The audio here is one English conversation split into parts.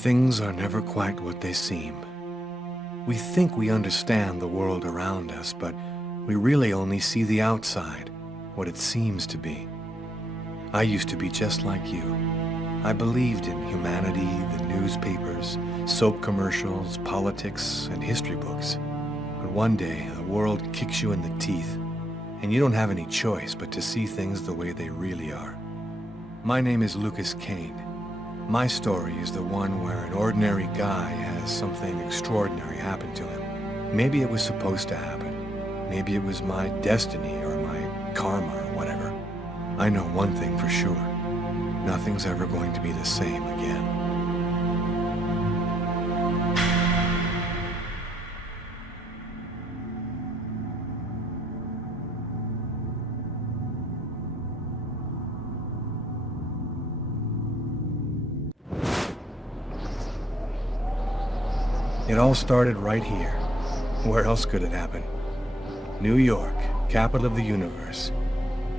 Things are never quite what they seem. We think we understand the world around us, but we really only see the outside, what it seems to be. I used to be just like you. I believed in humanity, the newspapers, soap commercials, politics, and history books. But one day, the world kicks you in the teeth, and you don't have any choice but to see things the way they really are. My name is Lucas Kane. My story is the one where an ordinary guy has something extraordinary happen to him. Maybe it was supposed to happen. Maybe it was my destiny or my karma or whatever. I know one thing for sure. Nothing's ever going to be the same again. It all started right here. Where else could it happen? New York, capital of the universe.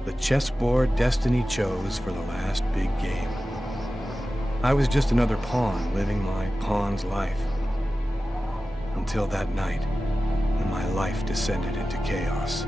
The chessboard destiny chose for the last big game. I was just another pawn living my pawn's life. Until that night, when my life descended into chaos.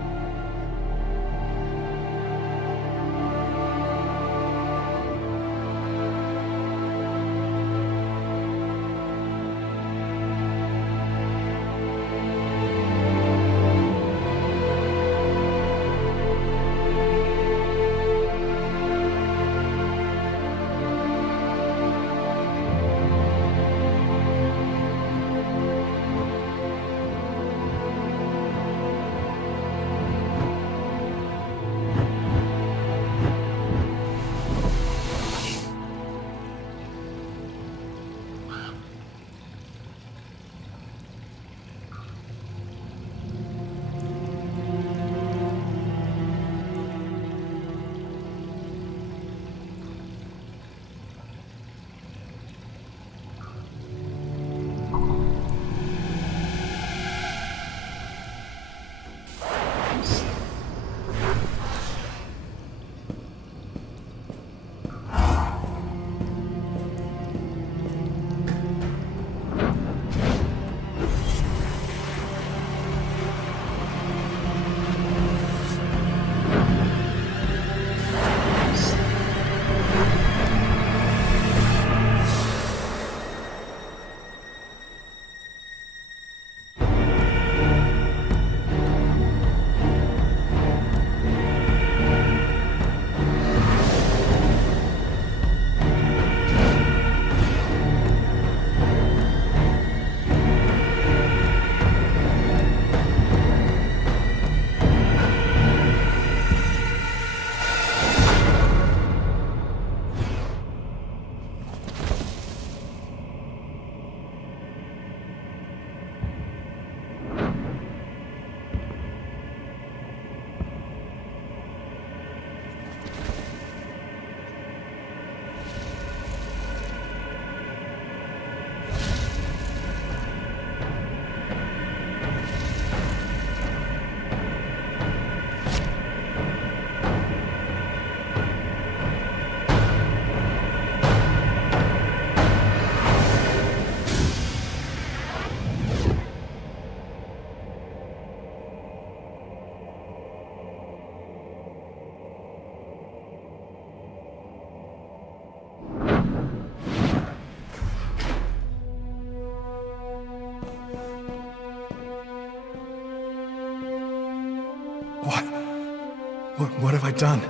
What have I done?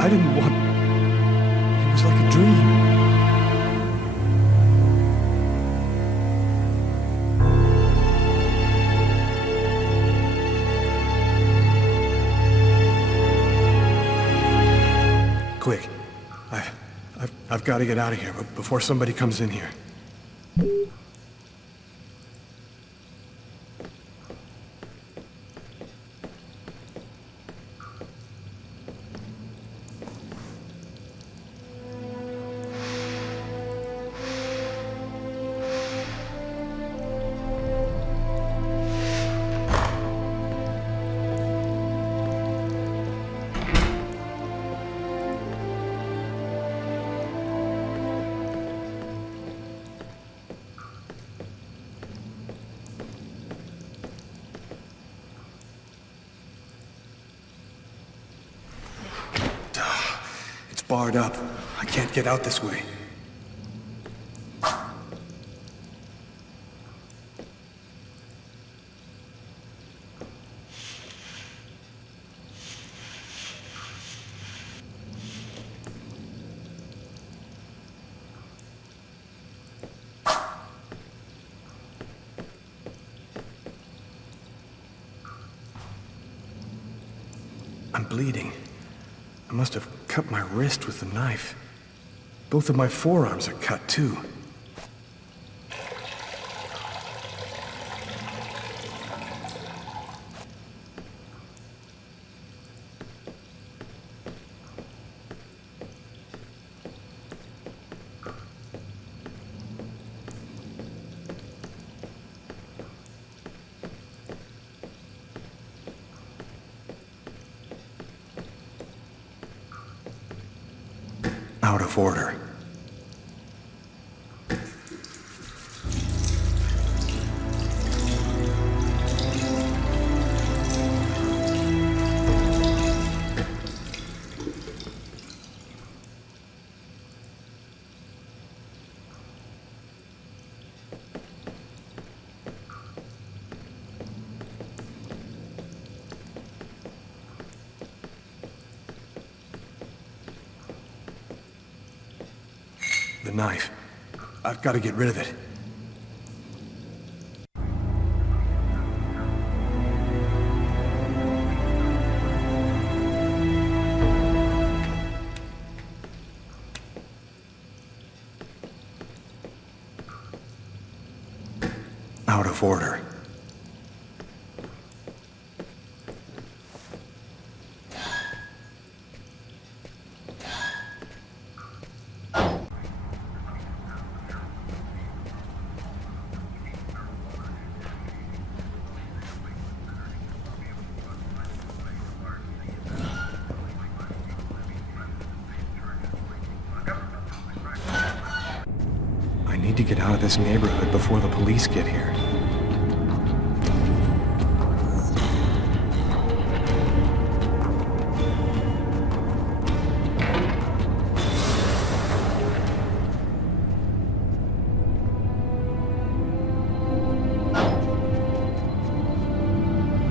I didn't want... It was like a dream. Quick. I've got to get out of here before somebody comes in here. barred up. I can't get out this way. I'm bleeding. I must have cut my wrist with the knife. Both of my forearms are cut, too. Out of order. The knife. I've got to get rid of it. Out of order. I need to get out of this neighborhood before the police get here.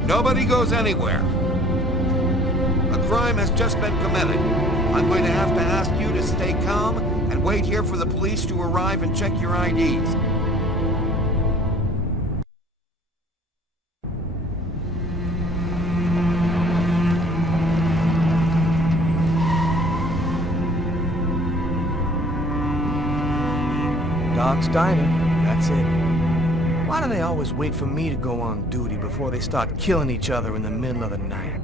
Nobody goes anywhere. A crime has just been committed. I'm going to have to ask you to stay calm and wait here for the police to arrive and check your IDs. Dog's Diner, that's it. Why do they always wait for me to go on duty before they start killing each other in the middle of the night?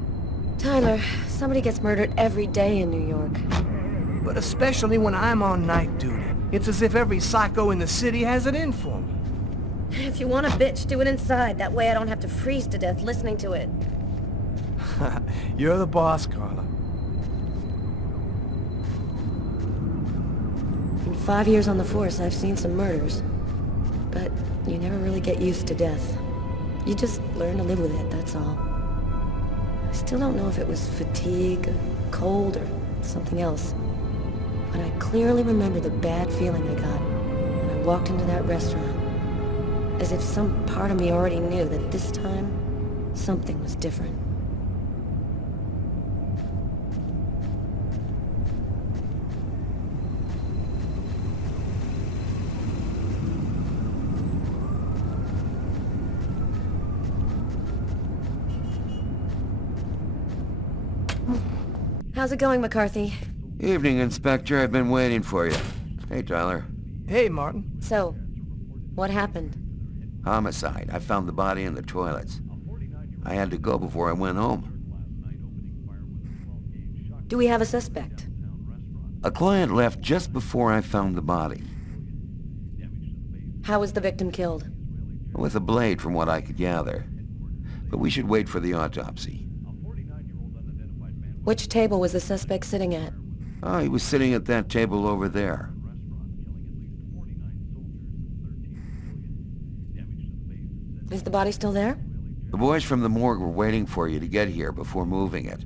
Tyler, somebody gets murdered every day in New York. But especially when I'm on night duty. It's as if every psycho in the city has it in for me. If you want a bitch, do it inside. That way I don't have to freeze to death listening to it. You're the boss, Carla. In 5 years on the force, I've seen some murders. But you never really get used to death. You just learn to live with it, that's all. I still don't know if it was fatigue, or cold, or something else. But I clearly remember the bad feeling I got when I walked into that restaurant. As if some part of me already knew that this time, something was different. How's it going, McCarthy? Evening, Inspector. I've been waiting for you. Hey, Tyler. Hey, Martin. So, what happened? Homicide. I found the body in the toilets. I had to go before I went home. Do we have a suspect? A client left just before I found the body. How was the victim killed? With a blade, from what I could gather. But we should wait for the autopsy. Which table was the suspect sitting at? Oh, he was sitting at that table over there. Is the body still there? The boys from the morgue were waiting for you to get here before moving it.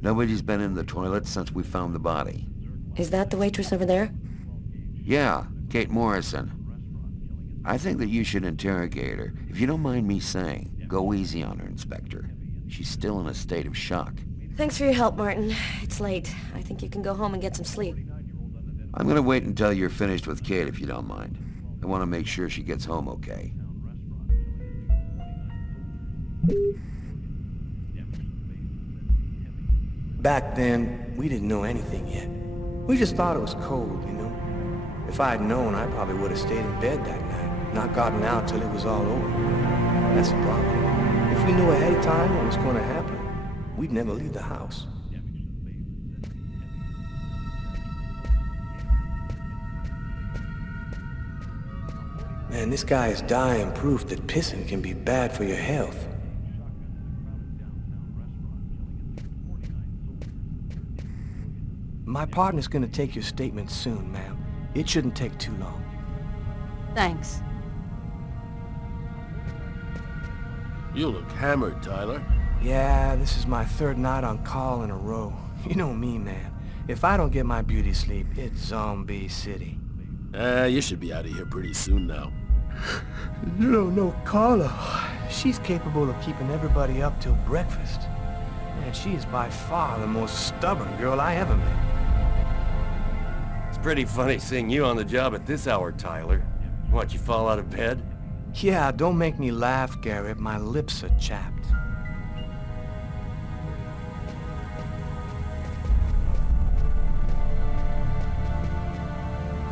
Nobody's been in the toilet since we found the body. Is that the waitress over there? Yeah, Kate Morrison. I think that you should interrogate her. If you don't mind me saying, go easy on her, Inspector. She's still in a state of shock. Thanks for your help, Martin. It's late. I think you can go home and get some sleep. I'm gonna wait until you're finished with Kate, if you don't mind. I want to make sure she gets home okay. Back then, we didn't know anything yet. We just thought it was cold, you know? If I had known, I probably would have stayed in bed that night, not gotten out till it was all over. That's the problem. If we knew ahead of time what was going to happen, we'd never leave the house. Man, this guy is dying proof that pissing can be bad for your health. My partner's gonna take your statement soon, ma'am. It shouldn't take too long. Thanks. You look hammered, Tyler. Yeah, this is my third night on call in a row. You know me, man. If I don't get my beauty sleep, it's Zombie City. You should be out of here pretty soon now. You don't know Carla. She's capable of keeping everybody up till breakfast. And she is by far the most stubborn girl I ever met. It's pretty funny seeing you on the job at this hour, Tyler. What, you fall out of bed? Yeah, don't make me laugh, Garrett. My lips are chapped.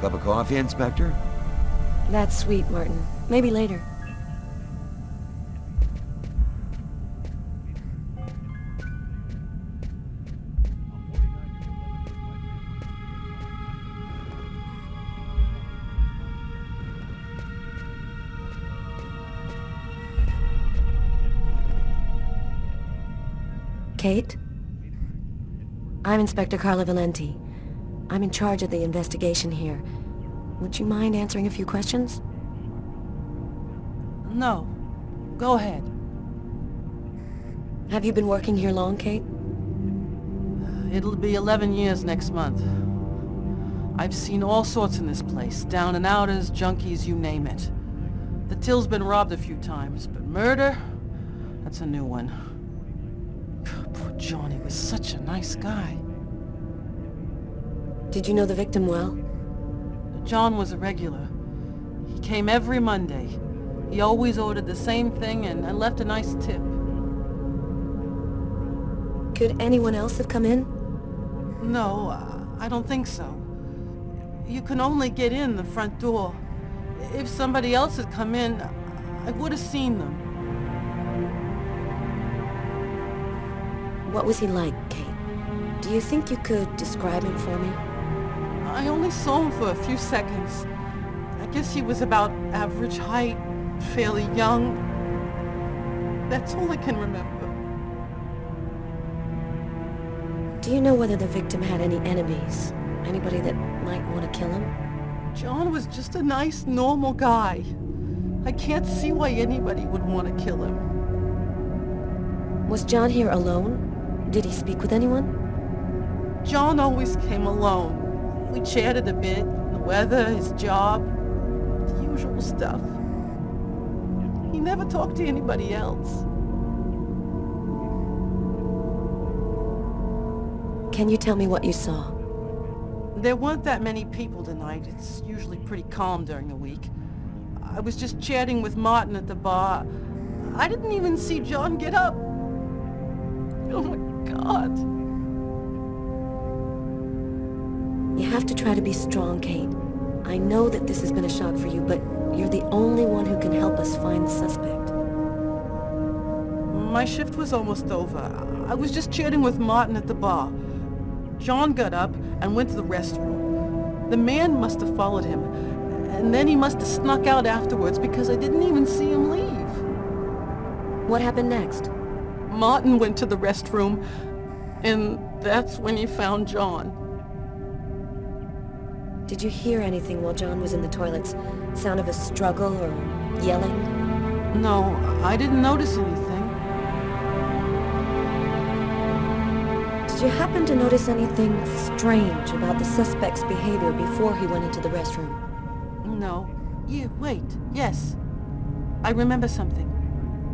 Cup of coffee, Inspector? That's sweet, Martin. Maybe later. Kate? I'm Inspector Carla Valenti. I'm in charge of the investigation here. Would you mind answering a few questions? No. Go ahead. Have you been working here long, Kate? It'll be 11 years next month. I've seen all sorts in this place. Down and outers, junkies, you name it. The till's been robbed a few times, but murder? That's a new one. Poor Johnny was such a nice guy. Did you know the victim well? John was a regular. He came every Monday. He always ordered the same thing and left a nice tip. Could anyone else have come in? No, I don't think so. You can only get in the front door. If somebody else had come in, I would have seen them. What was he like, Kate? Do you think you could describe him for me? I only saw him for a few seconds. I guess he was about average height, fairly young. That's all I can remember. Do you know whether the victim had any enemies? Anybody that might want to kill him? John was just a nice, normal guy. I can't see why anybody would want to kill him. Was John here alone? Did he speak with anyone? John always came alone. We chatted a bit, the weather, his job, the usual stuff. He never talked to anybody else. Can you tell me what you saw? There weren't that many people tonight. It's usually pretty calm during the week. I was just chatting with Martin at the bar. I didn't even see John get up. Oh my God. You have to try to be strong, Kate. I know that this has been a shock for you, but you're the only one who can help us find the suspect. My shift was almost over. I was just chatting with Martin at the bar. John got up and went to the restroom. The man must have followed him, and then he must have snuck out afterwards because I didn't even see him leave. What happened next? Martin went to the restroom, and that's when he found John. Did you hear anything while John was in the toilets? Sound of a struggle or yelling? No, I didn't notice anything. Did Did you happen to notice anything strange about the suspect's behavior before he went into the restroom? No. Wait. Yes. I remember something.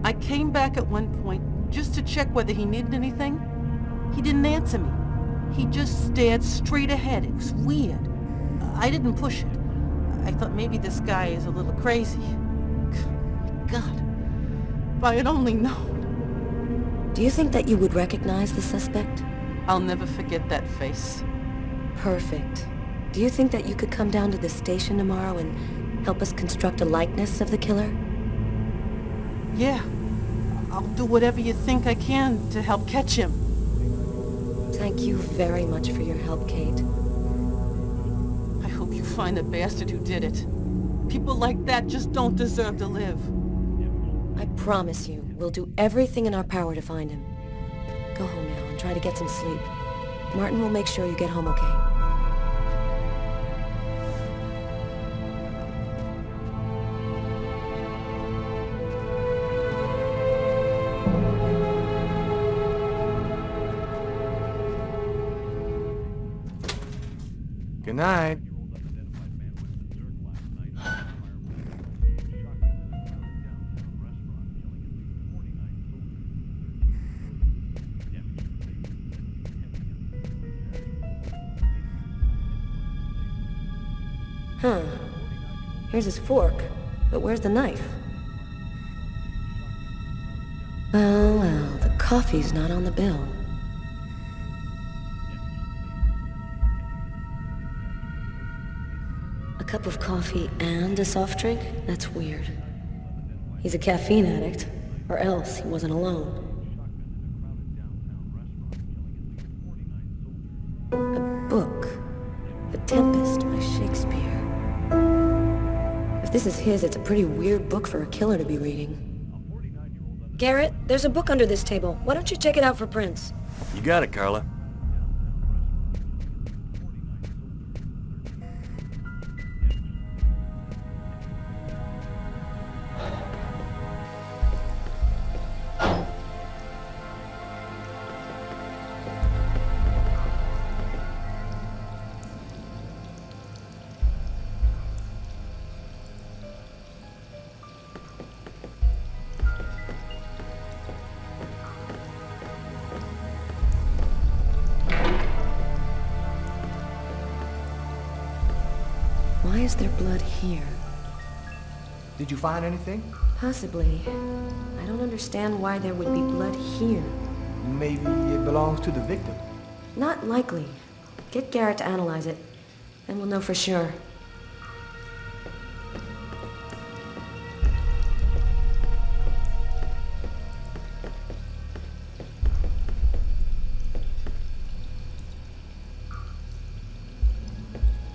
I came back at one point just to check whether he needed anything. He didn't answer me. He just stared straight ahead. It was weird. I didn't push it. I thought maybe this guy is a little crazy. God. If I had only known. Do you think that you would recognize the suspect? I'll never forget that face. Perfect. Do you think that you could come down to the station tomorrow and help us construct a likeness of the killer? Yeah. I'll do whatever you think I can to help catch him. Thank you very much for your help, Kate. I hope you find the bastard who did it. People like that just don't deserve to live. I promise you, we'll do everything in our power to find him. Go home now and try to get some sleep. Martin will make sure you get home okay. Good night. Huh. Here's his fork, but where's the knife? Well, the coffee's not on the bill. A cup of coffee and a soft drink? That's weird. He's a caffeine addict, or else he wasn't alone. A book. The Tempest by Shakespeare. If this is his, it's a pretty weird book for a killer to be reading. Garrett, there's a book under this table. Why don't you check it out for prints? You got it, Carla. Why is there blood here? Did you find anything? Possibly. I don't understand why there would be blood here. Maybe it belongs to the victim. Not likely. Get Garrett to analyze it, then we'll know for sure.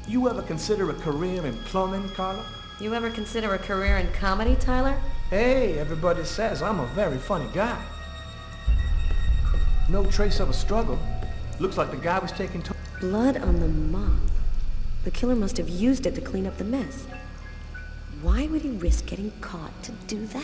You ever consider a career in plumbing, Carla? You ever consider a career in comedy, Tyler? Hey, everybody says I'm a very funny guy. No trace of a struggle. Looks like the guy was taking to... Blood on the mop. The killer must have used it to clean up the mess. Why would he risk getting caught to do that?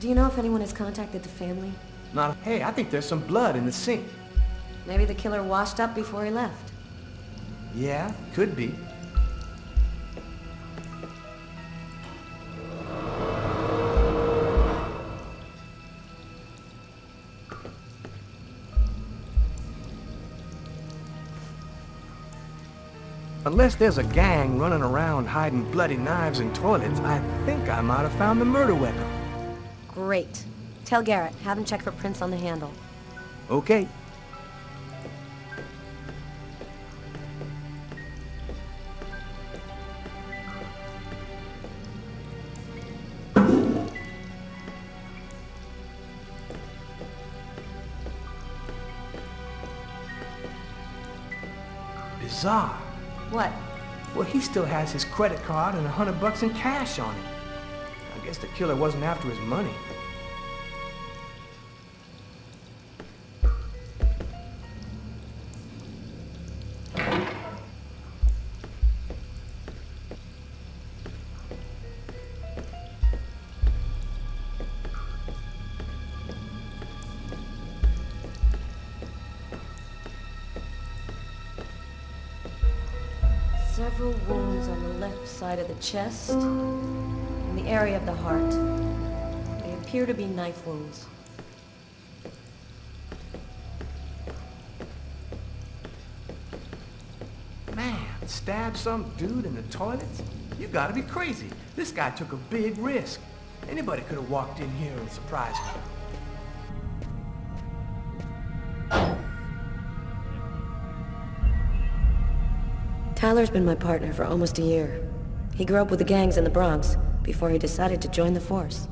Do you know if anyone has contacted the family? Not. Hey, I think there's some blood in the sink. Maybe the killer washed up before he left. Yeah, could be. Unless there's a gang running around hiding bloody knives in toilets, I think I might have found the murder weapon. Great. Tell Garrett, have him check for prints on the handle. Okay. Bizarre. What? Well, he still has his credit card and $100 in cash on him. I guess the killer wasn't after his money. several wounds on the left side of the chest and the area of the heart. They appear to be knife wounds. Man, stab some dude in the toilets? You gotta be crazy. This guy took a big risk. Anybody could have walked in here and surprised me. Tyler's been my partner for almost a year. He grew up with the gangs in the Bronx before he decided to join the force.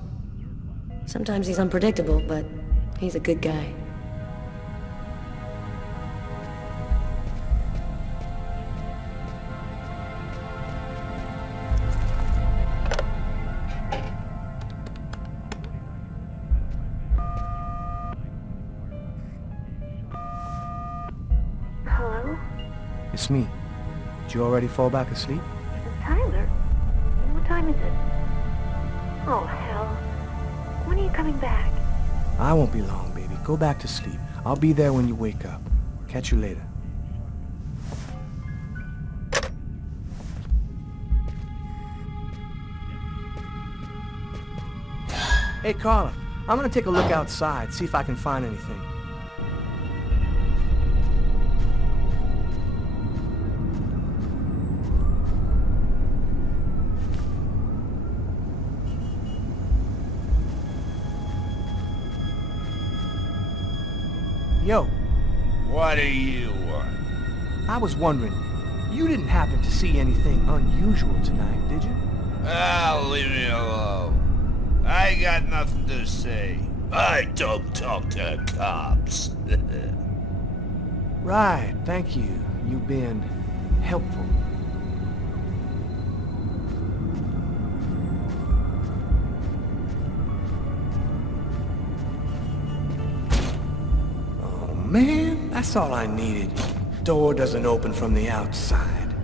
Sometimes he's unpredictable, but he's a good guy. Hello? It's me. Did you already fall back asleep? Tyler? What time is it? Oh, hell. When are you coming back? I won't be long, baby. Go back to sleep. I'll be there when you wake up. Catch you later. Hey, Carla. I'm gonna take a look outside, see if I can find anything. Yo, What do you want? I was wondering, you didn't happen to see anything unusual tonight, did you? Leave me alone. I ain't got nothing to say. I don't talk to cops. Right, thank you. You've been helpful. Oh man, that's all I needed. Door doesn't open from the outside.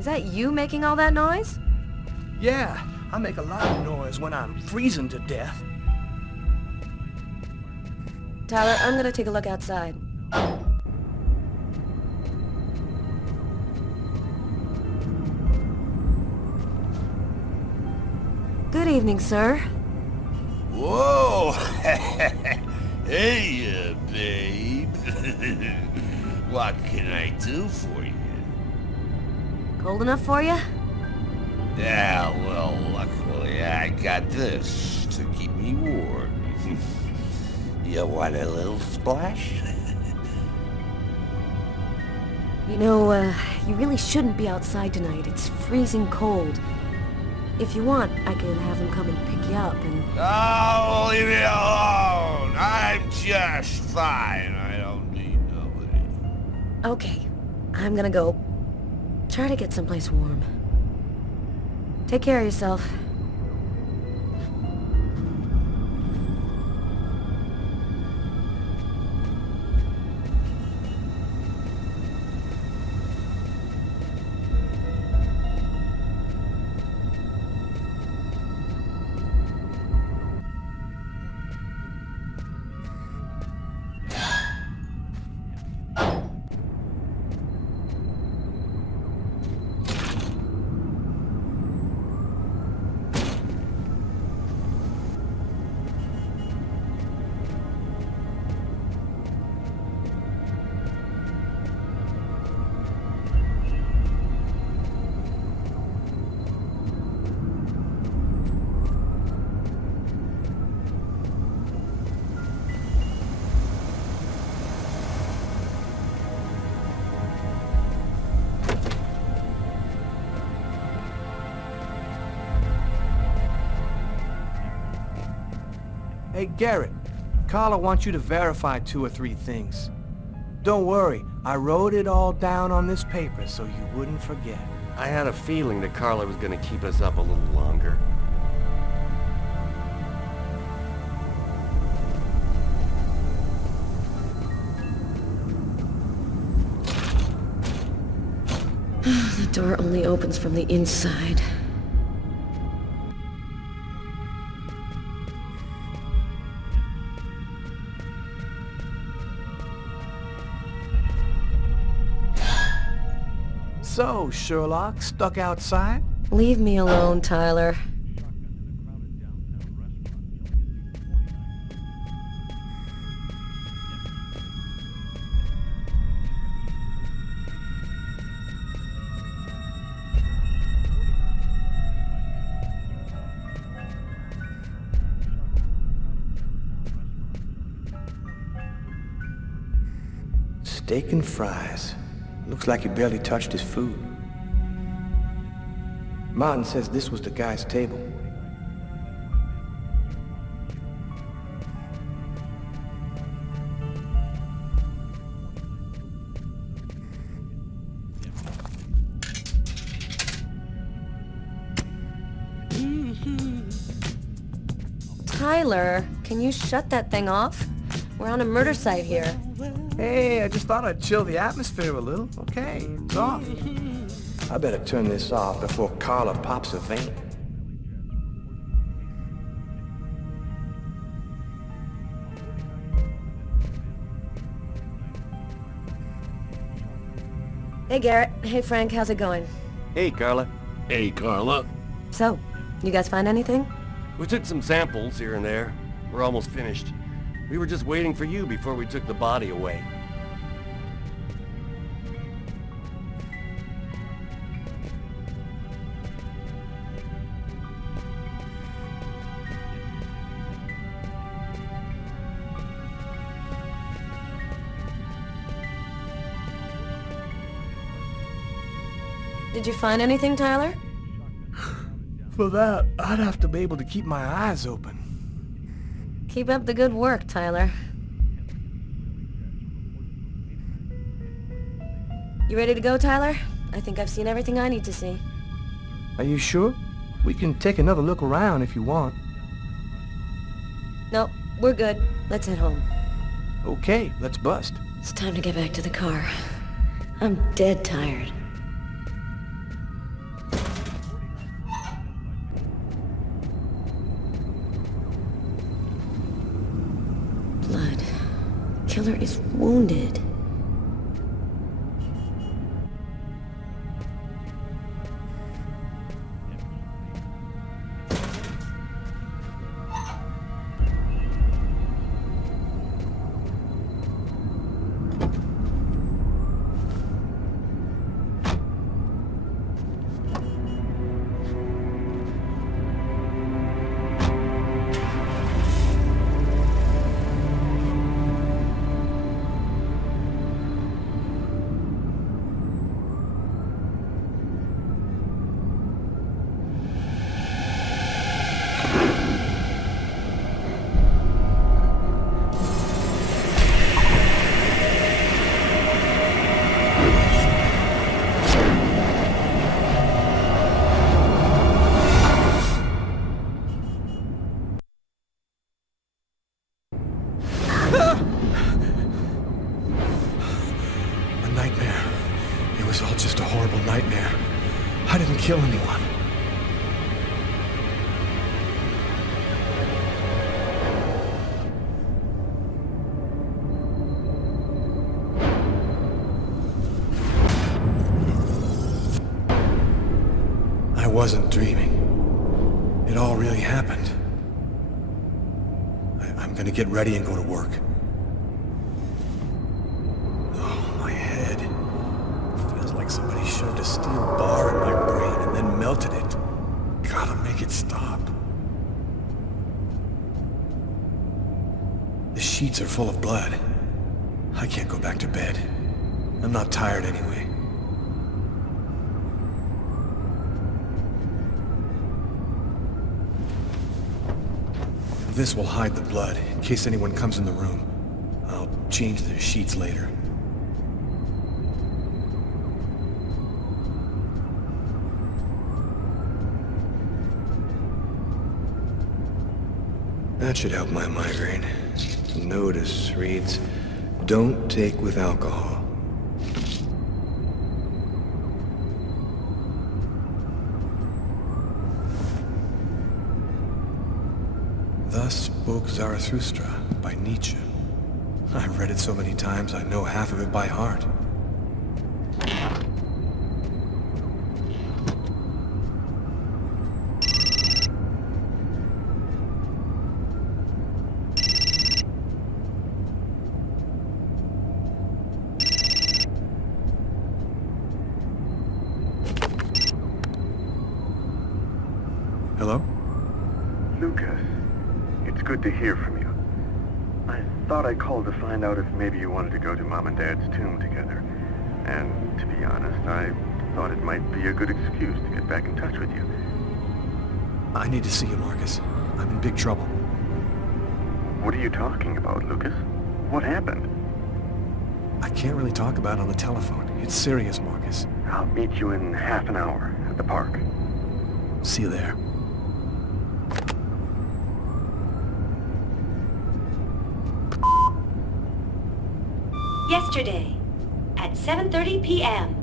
Is that you making all that noise? Yeah, I make a lot of noise when I'm freezing to death. Tyler, I'm gonna take a look outside. Good evening, sir. Whoa! Hey, babe. What can I do for you? Cold enough for you? Yeah, well, luckily I got this to keep me warm. You want a little splash? You know, you really shouldn't be outside tonight. It's freezing cold. If you want, I could have them come and pick you up and... Oh, leave me alone! I'm just fine. I don't need nobody. Okay, I'm gonna go. Try to get someplace warm. Take care of yourself. Hey, Garrett. Carla wants you to verify 2 or 3 things. Don't worry, I wrote it all down on this paper so you wouldn't forget. I had a feeling that Carla was gonna keep us up a little longer. The door only opens from the inside. So, Sherlock, stuck outside? Leave me alone, Tyler. Steak and fries. Looks like he barely touched his food. Martin says this was the guy's table. Tyler, can you shut that thing off? We're on a murder site here. Hey, I just thought I'd chill the atmosphere a little. Okay, it's off. I better turn this off before Carla pops a vein. Hey, Garrett. Hey, Frank. How's it going? Hey, Carla. Hey, Carla. So, you guys find anything? We took some samples here and there. We're almost finished. We were just waiting for you before we took the body away. Did you find anything, Tyler? For that, I'd have to be able to keep my eyes open. Keep up the good work, Tyler. You ready to go, Tyler? I think I've seen everything I need to see. Are you sure? We can take another look around if you want. Nope, we're good. Let's head home. Okay, let's bust. It's time to get back to the car. I'm dead tired. Blood. The killer is wounded. A nightmare. It was all just a horrible nightmare. I didn't kill anyone. I wasn't dreaming. It all really happened. I'm gonna get ready and go to work. Oh, my head. Feels like somebody shoved a steel bar in my brain and then melted it. Gotta make it stop. The sheets are full of blood. I can't go back to bed. I'm not tired anyway. This will hide the blood, in case anyone comes in the room. I'll change the sheets later. That should help my migraine. Notice reads, "Don't take with alcohol." Thus spoke Zarathustra by Nietzsche. I've read it so many times I know half of it by heart. Hello? Lucas, it's good to hear from you. I thought I called to find out if maybe you wanted to go to Mom and Dad's tomb together. And to be honest, I thought it might be a good excuse to get back in touch with you. I need to see you, Marcus. I'm in big trouble. What are you talking about, Lucas? What happened? I can't really talk about it on the telephone. It's serious, Marcus. I'll meet you in half an hour at the park. See you there. Yesterday, at 7:30 p.m.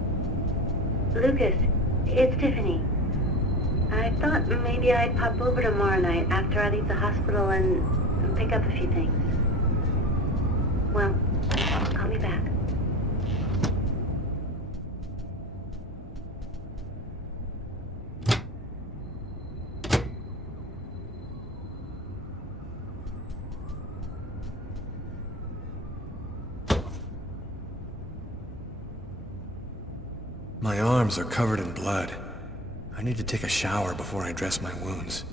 Lucas, it's Tiffany. I thought maybe I'd pop over tomorrow night after I leave the hospital and pick up a few things. Well, call me back. My arms are covered in blood. I need to take a shower before I dress my wounds.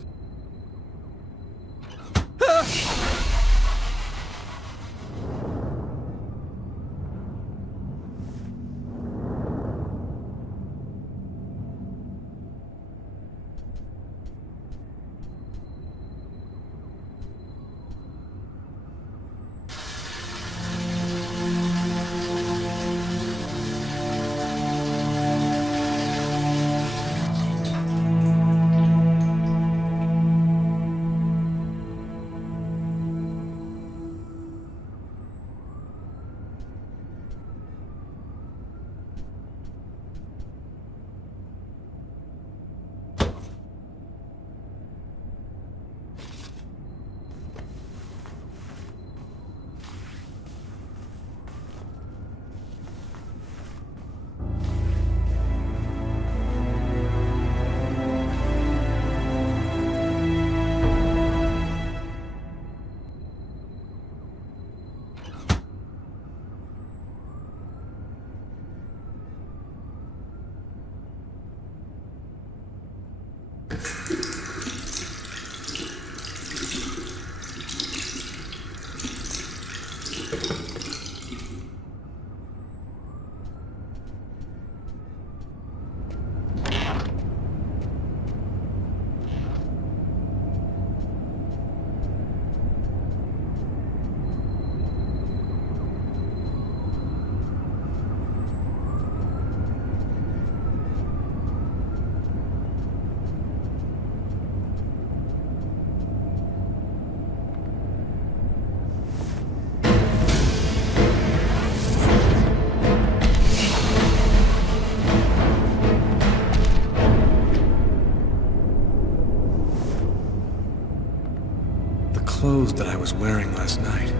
Clothes that I was wearing last night.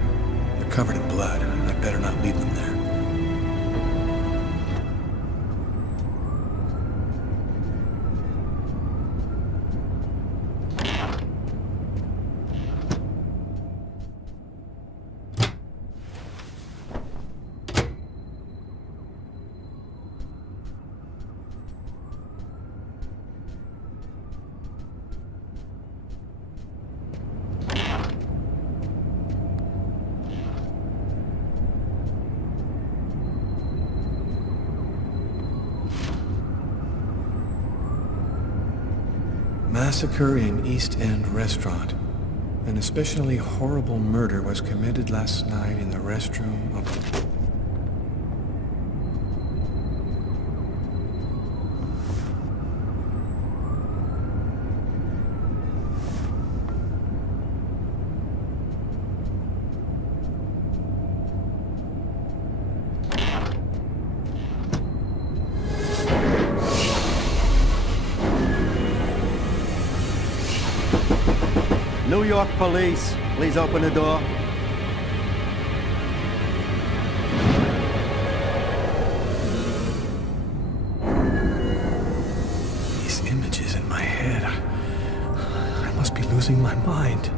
They're covered in blood. I better not leave them there. Massacre in East End restaurant. An especially horrible murder was committed last night in the restroom of... New York Police, please open the door. These images in my head. I must be losing my mind.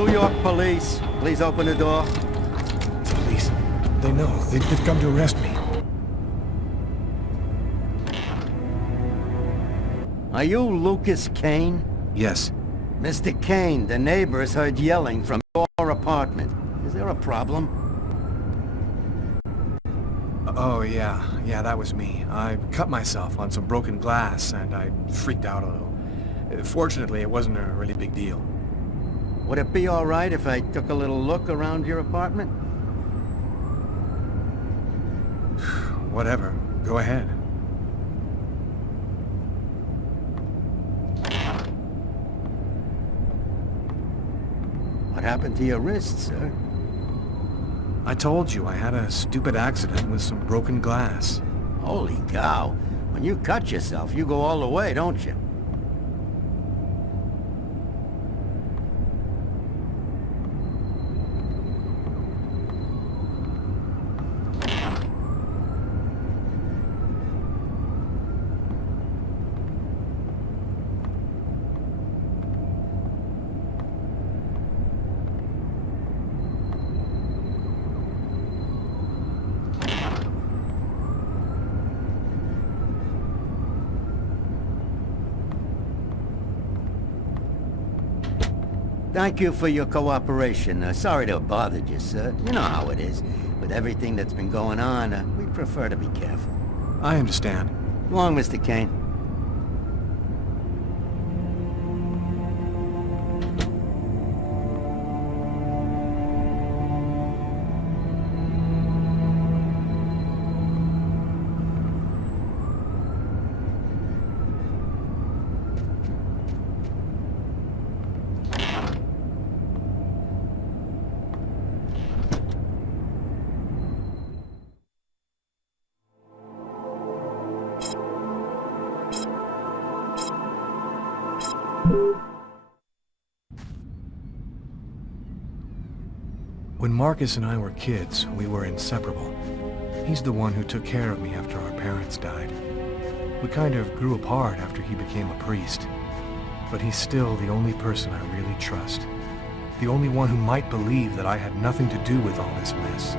New York Police, please open the door. It's police. They know. They've come to arrest me. Are you Lucas Kane? Yes. Mr. Kane, the neighbors heard yelling from your apartment. Is there a problem? Oh, yeah. Yeah, that was me. I cut myself on some broken glass, and I freaked out a little. Fortunately, it wasn't a really big deal. Would it be all right if I took a little look around your apartment? Whatever. Go ahead. What happened to your wrist, sir? I told you I had a stupid accident with some broken glass. Holy cow. When you cut yourself, you go all the way, don't you? Thank you for your cooperation. Sorry to have bothered you, sir. You know how it is. With everything that's been going on, we prefer to be careful. I understand. Go on, Mr. Kane. When Marcus and I were kids, we were inseparable. He's the one who took care of me after our parents died. We kind of grew apart after he became a priest. But he's still the only person I really trust. The only one who might believe that I had nothing to do with all this mess.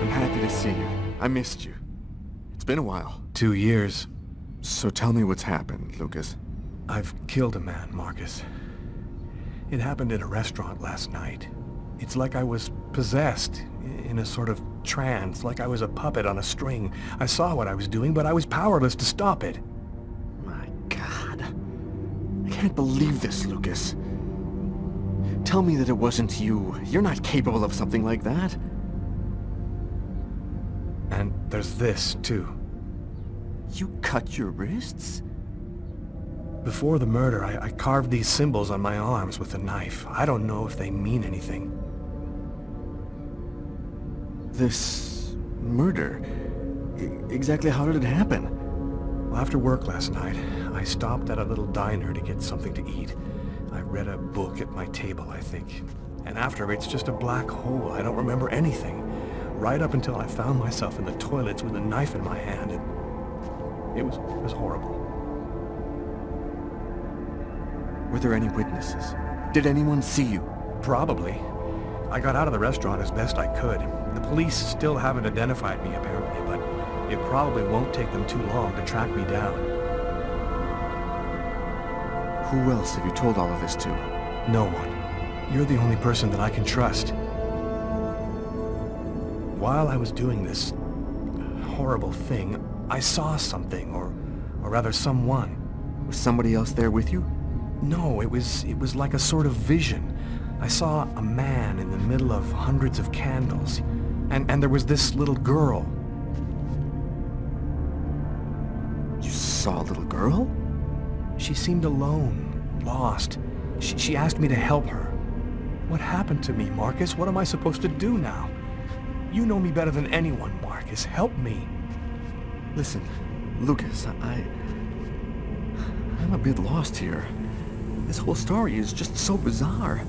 I'm happy to see you. I missed you. It's been a while. 2 years. So tell me what's happened, Lucas. I've killed a man, Marcus. It happened in a restaurant last night. It's like I was possessed, in a sort of trance, like I was a puppet on a string. I saw what I was doing, but I was powerless to stop it. My God. I can't believe this, Lucas. Tell me that it wasn't you. You're not capable of something like that. And there's this, too. You cut your wrists? Before the murder, I carved these symbols on my arms with a knife. I don't know if they mean anything. This murder? Exactly how did it happen? Well, after work last night, I stopped at a little diner to get something to eat. I read a book at my table, I think. And after, it's just a black hole. I don't remember anything. Right up until I found myself in the toilets with a knife in my hand. It was horrible. Were there any witnesses? Did anyone see you? Probably. I got out of the restaurant as best I could. The police still haven't identified me, apparently, but it probably won't take them too long to track me down. Who else have you told all of this to? No one. You're the only person that I can trust. While I was doing this horrible thing, I saw something, or rather someone. Was somebody else there with you? No, it was like a sort of vision. I saw a man in the middle of hundreds of candles, and there was this little girl. You saw a little girl? She seemed alone, lost. She asked me to help her. What happened to me, Marcus? What am I supposed to do now? You know me better than anyone, Marcus. Help me. Listen, Lucas, I'm a bit lost here. This whole story is just so bizarre.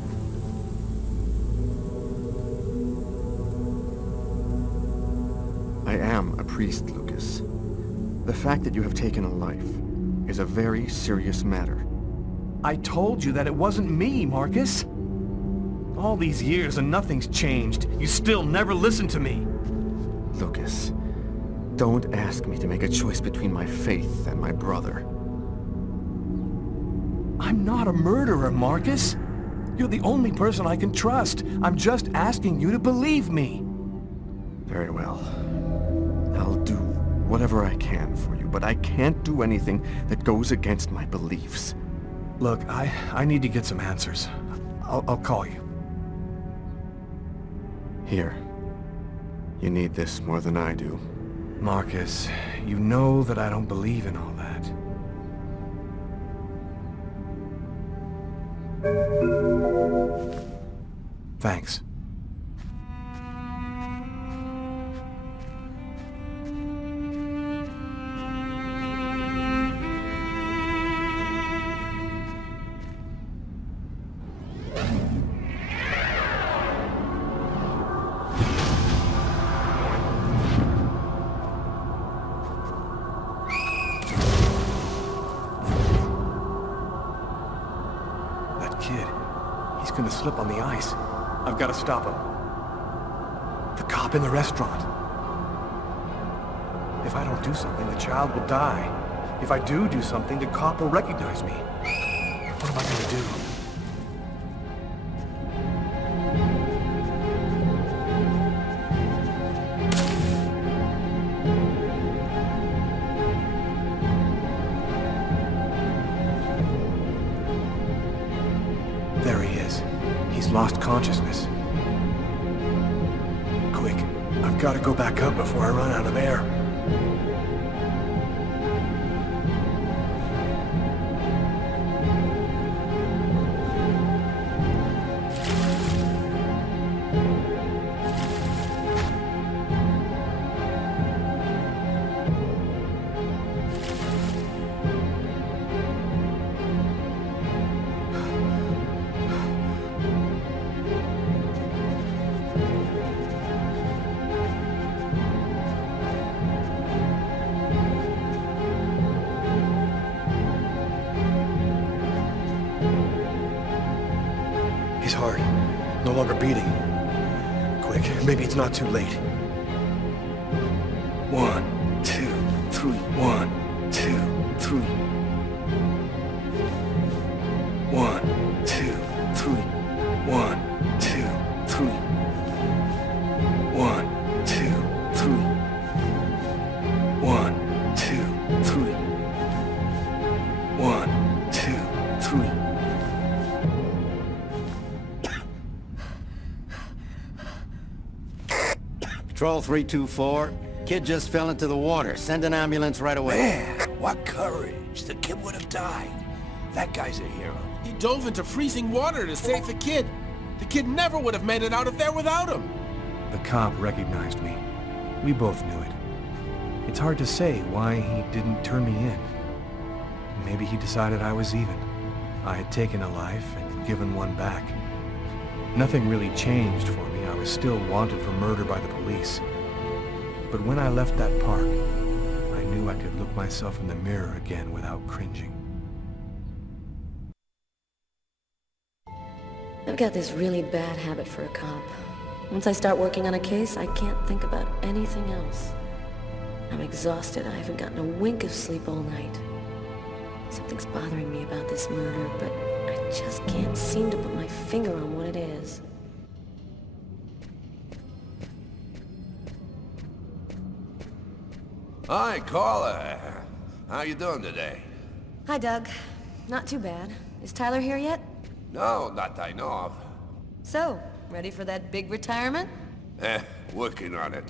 priest, Lucas. The fact that you have taken a life is a very serious matter. I told you that it wasn't me, Marcus. All these years and nothing's changed. You still never listen to me. Lucas, don't ask me to make a choice between my faith and my brother. I'm not a murderer, Marcus. You're the only person I can trust. I'm just asking you to believe me. Very well. I'll do whatever I can for you, but I can't do anything that goes against my beliefs. Look, I need to get some answers. I'll call you. Here. You need this more than I do. Marcus, you know that I don't believe in all that. Thanks. That kid, he's gonna slip on the ice. I've got to stop him. The cop in the restaurant. If I don't do something, the child will die. If I do something, the cop will recognize me. What am I gonna do? There he is. He's lost consciousness. Quick, I've got to go back up before I run out of air. His heart, no longer beating. Quick, maybe it's not too late. 1, 2, 3. 1, 2, 3. 1, 2, 3. 1, 2, 3. 1, 2, 3. 1, 2, 3. 1, 2, 3. Patrol 324. Kid just fell into the water. Send an ambulance right away. Man, what courage. The kid would have died. That guy's a hero. He dove into freezing water to save the kid. The kid never would have made it out of there without him. The cop recognized me. We both knew it. It's hard to say why he didn't turn me in. Maybe he decided I was even. I had taken a life and given one back. Nothing really changed for me. I was still wanted for murder by the police. But when I left that park, I knew I could look myself in the mirror again without cringing. I've got this really bad habit for a cop. Once I start working on a case, I can't think about anything else. I'm exhausted. I haven't gotten a wink of sleep all night. Something's bothering me about this murder, but I just can't seem to put my finger on what it is. Hi, Carla. How you doing today? Hi, Doug. Not too bad. Is Tyler here yet? No, not that I know of. So, ready for that big retirement? Working on it.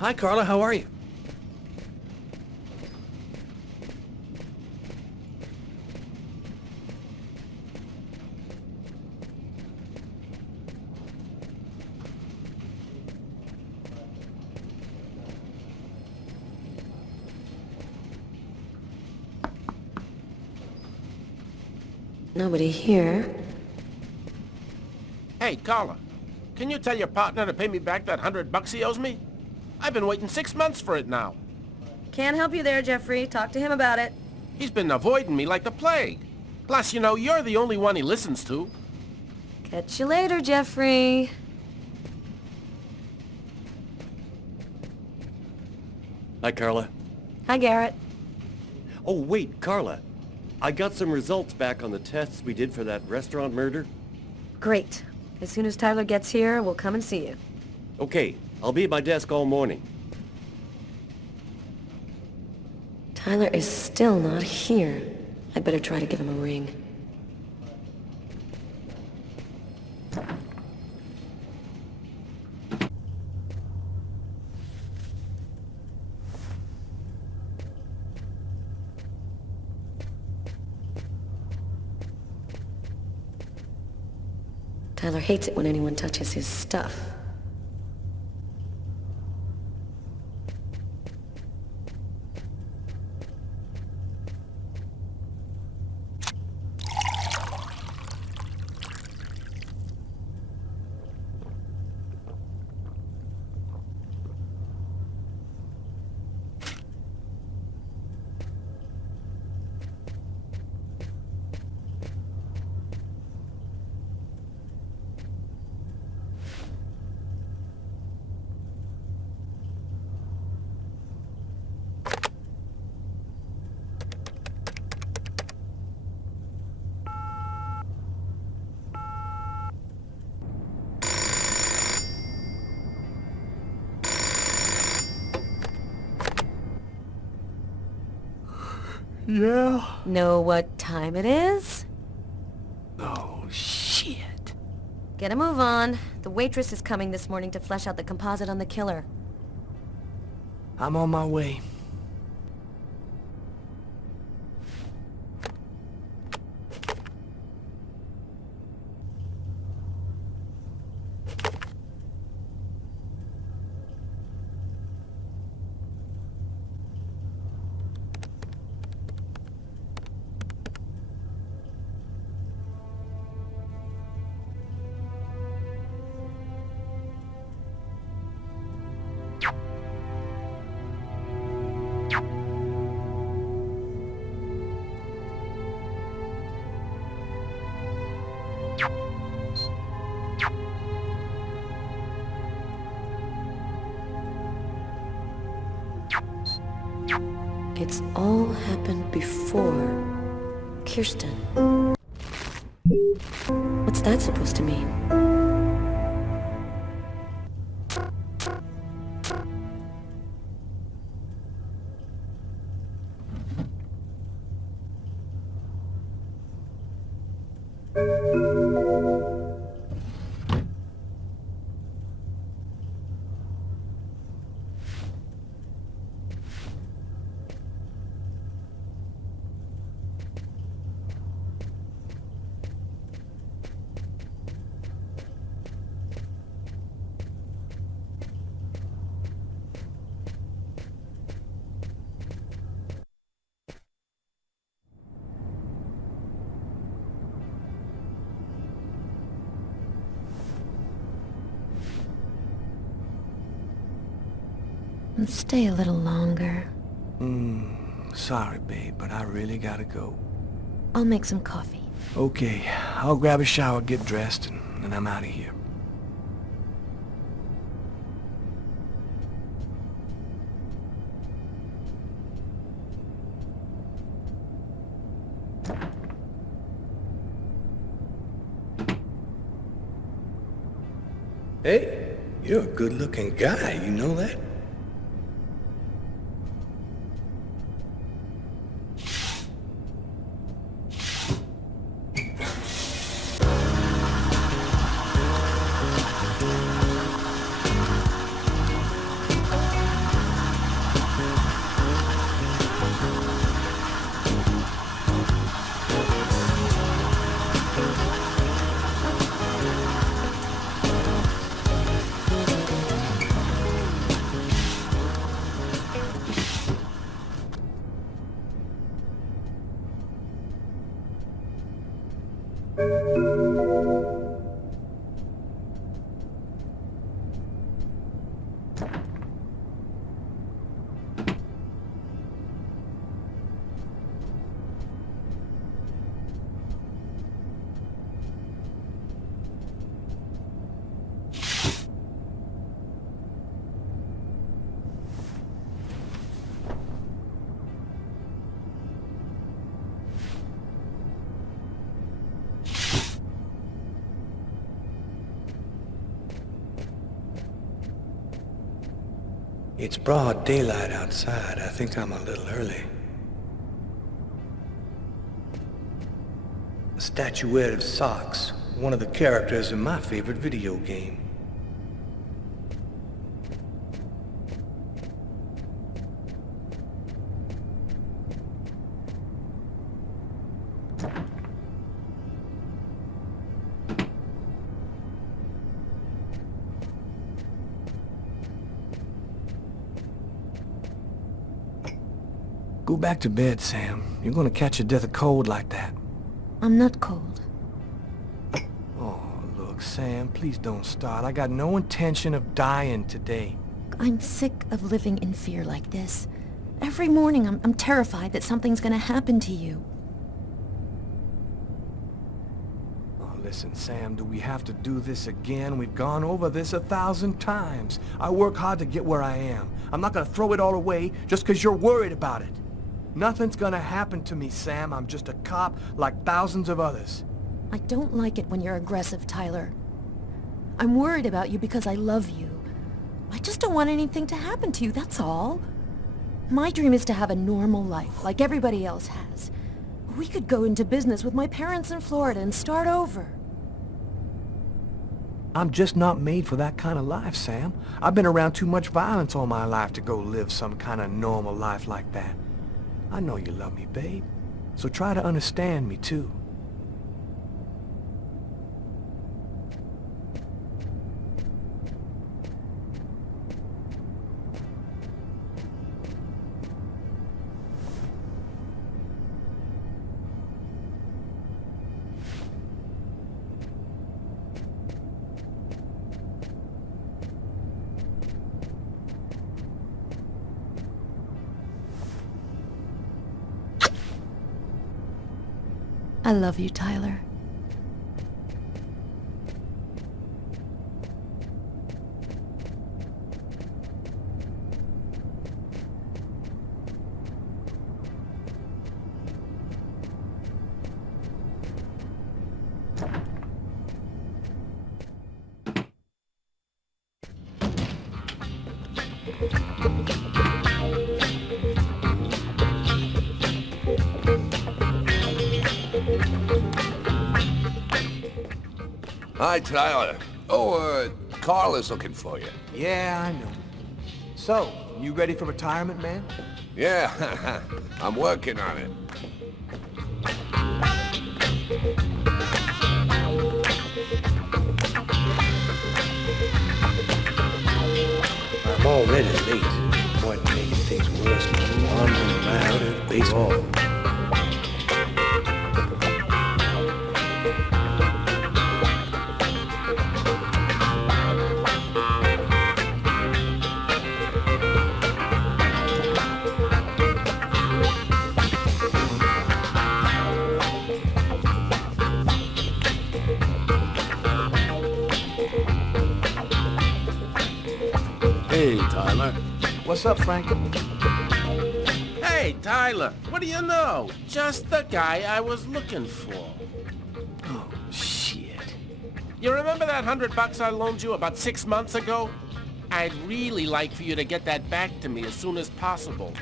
Hi, Carla. How are you? Nobody here. Hey, Carla, can you tell your partner to pay me back that $100 he owes me? I've been waiting 6 months for it now. Can't help you there, Jeffrey. Talk to him about it. He's been avoiding me like the plague. Plus, you know, you're the only one he listens to. Catch you later, Jeffrey. Hi, Carla. Hi, Garrett. Oh, wait, Carla. I got some results back on the tests we did for that restaurant murder. Great. As soon as Tyler gets here, we'll come and see you. Okay, I'll be at my desk all morning. Tyler is still not here. I'd better try to give him a ring. Tyler hates it when anyone touches his stuff. Yeah? Know what time it is? Oh, shit. Get a move on. The waitress is coming this morning to flesh out the composite on the killer. I'm on my way. It's all happened before. Kirsten. What's that supposed to mean? Let's stay a little longer. Sorry, babe, but I really gotta go. I'll make some coffee. Okay, I'll grab a shower, get dressed, and I'm out of here. Hey, you're a good-looking guy, you know that? It's broad daylight outside. I think I'm a little early. A statuette of Socks, one of the characters in my favorite video game. Go back to bed, Sam. You're gonna catch a death of cold like that. I'm not cold. Oh, look, Sam, please don't start. I got no intention of dying today. I'm sick of living in fear like this. Every morning I'm terrified that something's gonna happen to you. Oh, listen, Sam, do we have to do this again? We've gone over this 1,000 times. I work hard to get where I am. I'm not gonna throw it all away just because you're worried about it. Nothing's gonna happen to me, Sam. I'm just a cop like thousands of others. I don't like it when you're aggressive, Tyler. I'm worried about you because I love you. I just don't want anything to happen to you, that's all. My dream is to have a normal life, like everybody else has. We could go into business with my parents in Florida and start over. I'm just not made for that kind of life, Sam. I've been around too much violence all my life to go live some kind of normal life like that. I know you love me, babe. So try to understand me, too. I love you, Tyler. Hi, Tyler. Oh, Carl is looking for you. Yeah, I know. So, you ready for retirement, man? Yeah, I'm working on it. I'm already late. Boy, making things worse by wandering around in the basement. Hey, Tyler. What's up, Frank? Hey, Tyler. What do you know? Just the guy I was looking for. Oh, shit. You remember that $100 I loaned you about 6 months ago? I'd really like for you to get that back to me as soon as possible.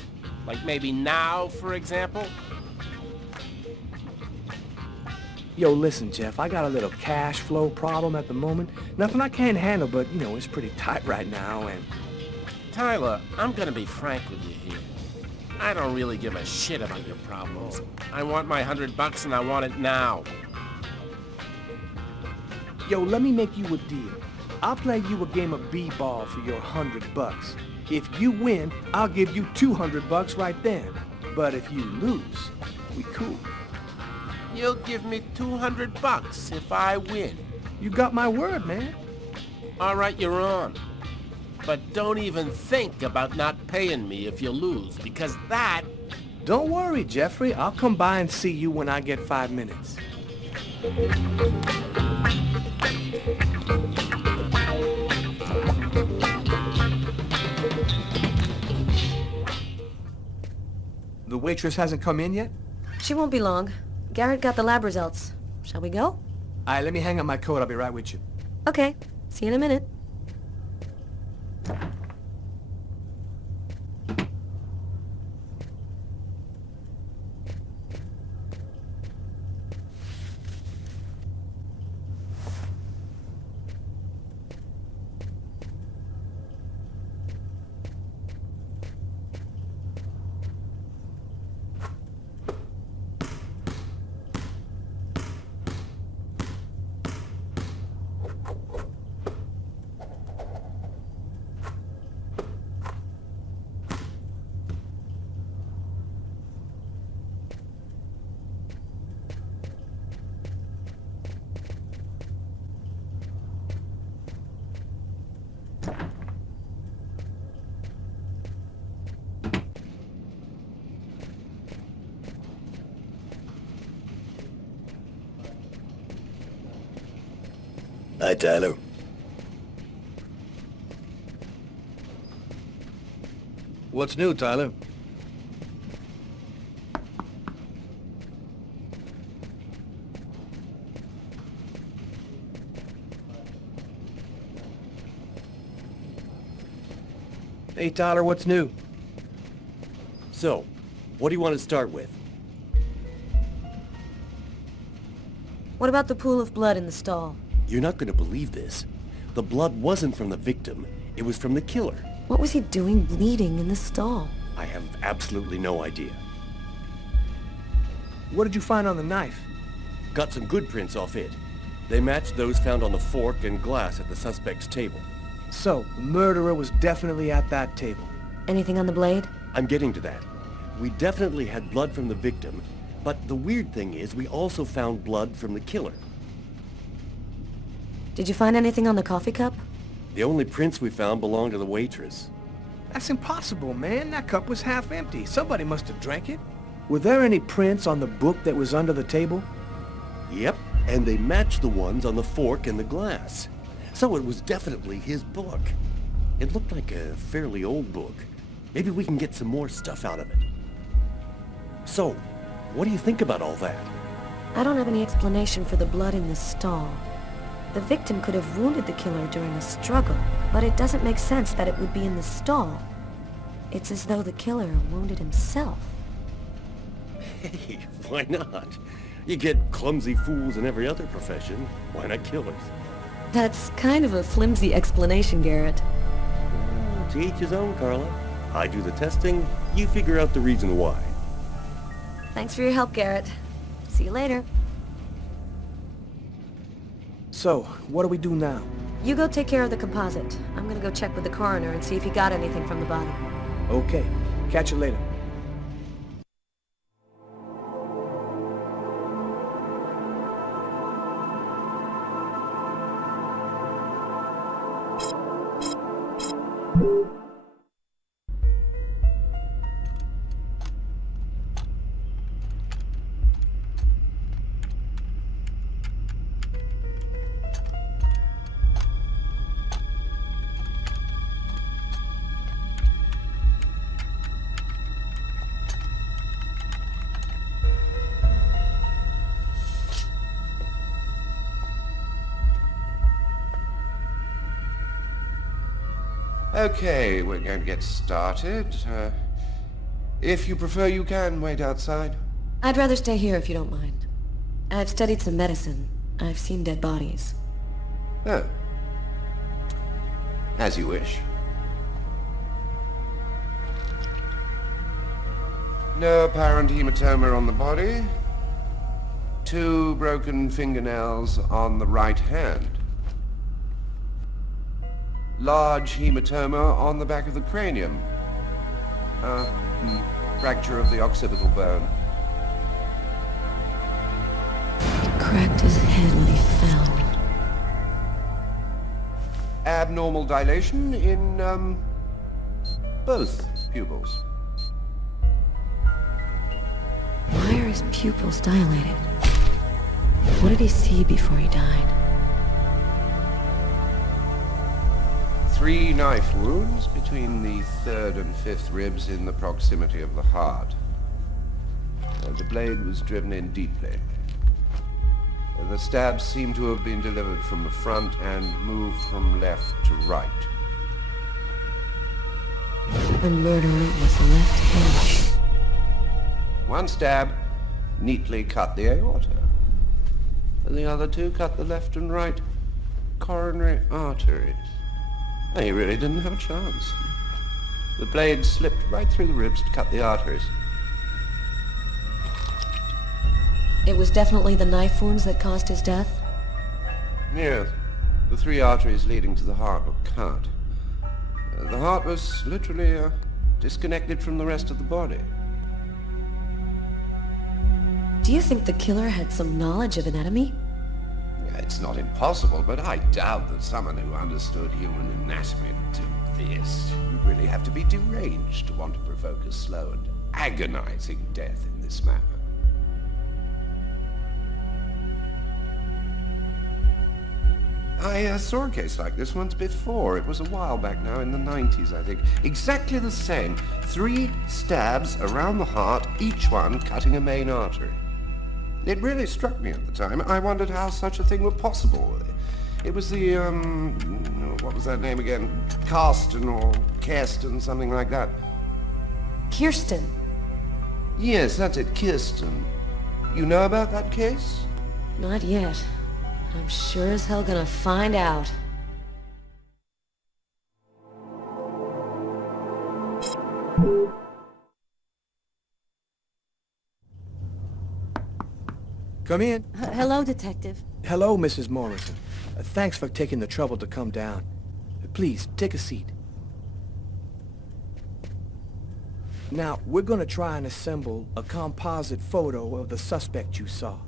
Like maybe now, for example? Yo, listen, Jeff, I got a little cash flow problem at the moment. Nothing I can't handle, but, you know, it's pretty tight right now, and... Tyler, I'm gonna be frank with you here. I don't really give a shit about your problems. I want my $100 and I want it now. Yo, let me make you a deal. I'll play you a game of b-ball for your $100. If you win, I'll give you $200 right then. But if you lose, we cool. You'll give me $200 if I win. You got my word, man. All right, you're on. But don't even think about not paying me if you lose, because that... Don't worry, Jeffrey. I'll come by and see you when I get 5 minutes. The waitress hasn't come in yet? She won't be long. Garrett got the lab results. Shall we go? All right, let me hang up my coat. I'll be right with you. Okay. See you in a minute. Hi, Tyler. What's new, Tyler? Hey, Tyler, what's new? So, what do you want to start with? What about the pool of blood in the stall? You're not going to believe this. The blood wasn't from the victim. It was from the killer. What was he doing bleeding in the stall? I have absolutely no idea. What did you find on the knife? Got some good prints off it. They matched those found on the fork and glass at the suspect's table. So, the murderer was definitely at that table. Anything on the blade? I'm getting to that. We definitely had blood from the victim, but the weird thing is we also found blood from the killer. Did you find anything on the coffee cup? The only prints we found belonged to the waitress. That's impossible, man. That cup was half empty. Somebody must have drank it. Were there any prints on the book that was under the table? Yep, and they matched the ones on the fork and the glass. So it was definitely his book. It looked like a fairly old book. Maybe we can get some more stuff out of it. So, what do you think about all that? I don't have any explanation for the blood in the stall. The victim could have wounded the killer during a struggle, but it doesn't make sense that it would be in the stall. It's as though the killer wounded himself. Hey, why not? You get clumsy fools in every other profession. Why not killers? That's kind of a flimsy explanation, Garrett. To each his own, Carla. I do the testing, you figure out the reason why. Thanks for your help, Garrett. See you later. So, what do we do now? You go take care of the composite. I'm gonna go check with the coroner and see if he got anything from the body. Okay. Catch you later. Okay, we're going to get started. If you prefer, you can wait outside. I'd rather stay here if you don't mind. I've studied some medicine. I've seen dead bodies. Oh. As you wish. No apparent hematoma on the body. 2 broken fingernails on the right hand. Large hematoma on the back of the cranium. Fracture of the occipital bone. cracked his head when he fell. Abnormal dilation in, both pupils. Why are his pupils dilated? What did he see before he died? 3 knife wounds between the 3rd and 5th ribs in the proximity of the heart. The blade was driven in deeply. The stabs seem to have been delivered from the front and moved from left to right. The murderer was left-handed. One stab neatly cut the aorta. And the other 2 cut the left and right coronary arteries. He really didn't have a chance. The blade slipped right through the ribs to cut the arteries. It was definitely the knife wounds that caused his death? Yes. The 3 arteries leading to the heart were cut. The heart was literally disconnected from the rest of the body. Do you think the killer had some knowledge of anatomy? It's not impossible, but I doubt that someone who understood human anatomy would do this. You really have to be deranged to want to provoke a slow and agonizing death in this manner. I saw a case like this once before. It was a while back now, in the 90s, I think. Exactly the same. 3 stabs around the heart, each one cutting a main artery. It really struck me at the time. I wondered how such a thing were possible. It was the, what was that name again? Karsten or Kirsten, something like that. Kirsten? Yes, that's it, Kirsten. You know about that case? Not yet. But I'm sure as hell gonna find out. Come in. Hello, Detective. Hello, Mrs. Morrison. Thanks for taking the trouble to come down. Please, take a seat. Now, we're going to try and assemble a composite photo of the suspect you saw.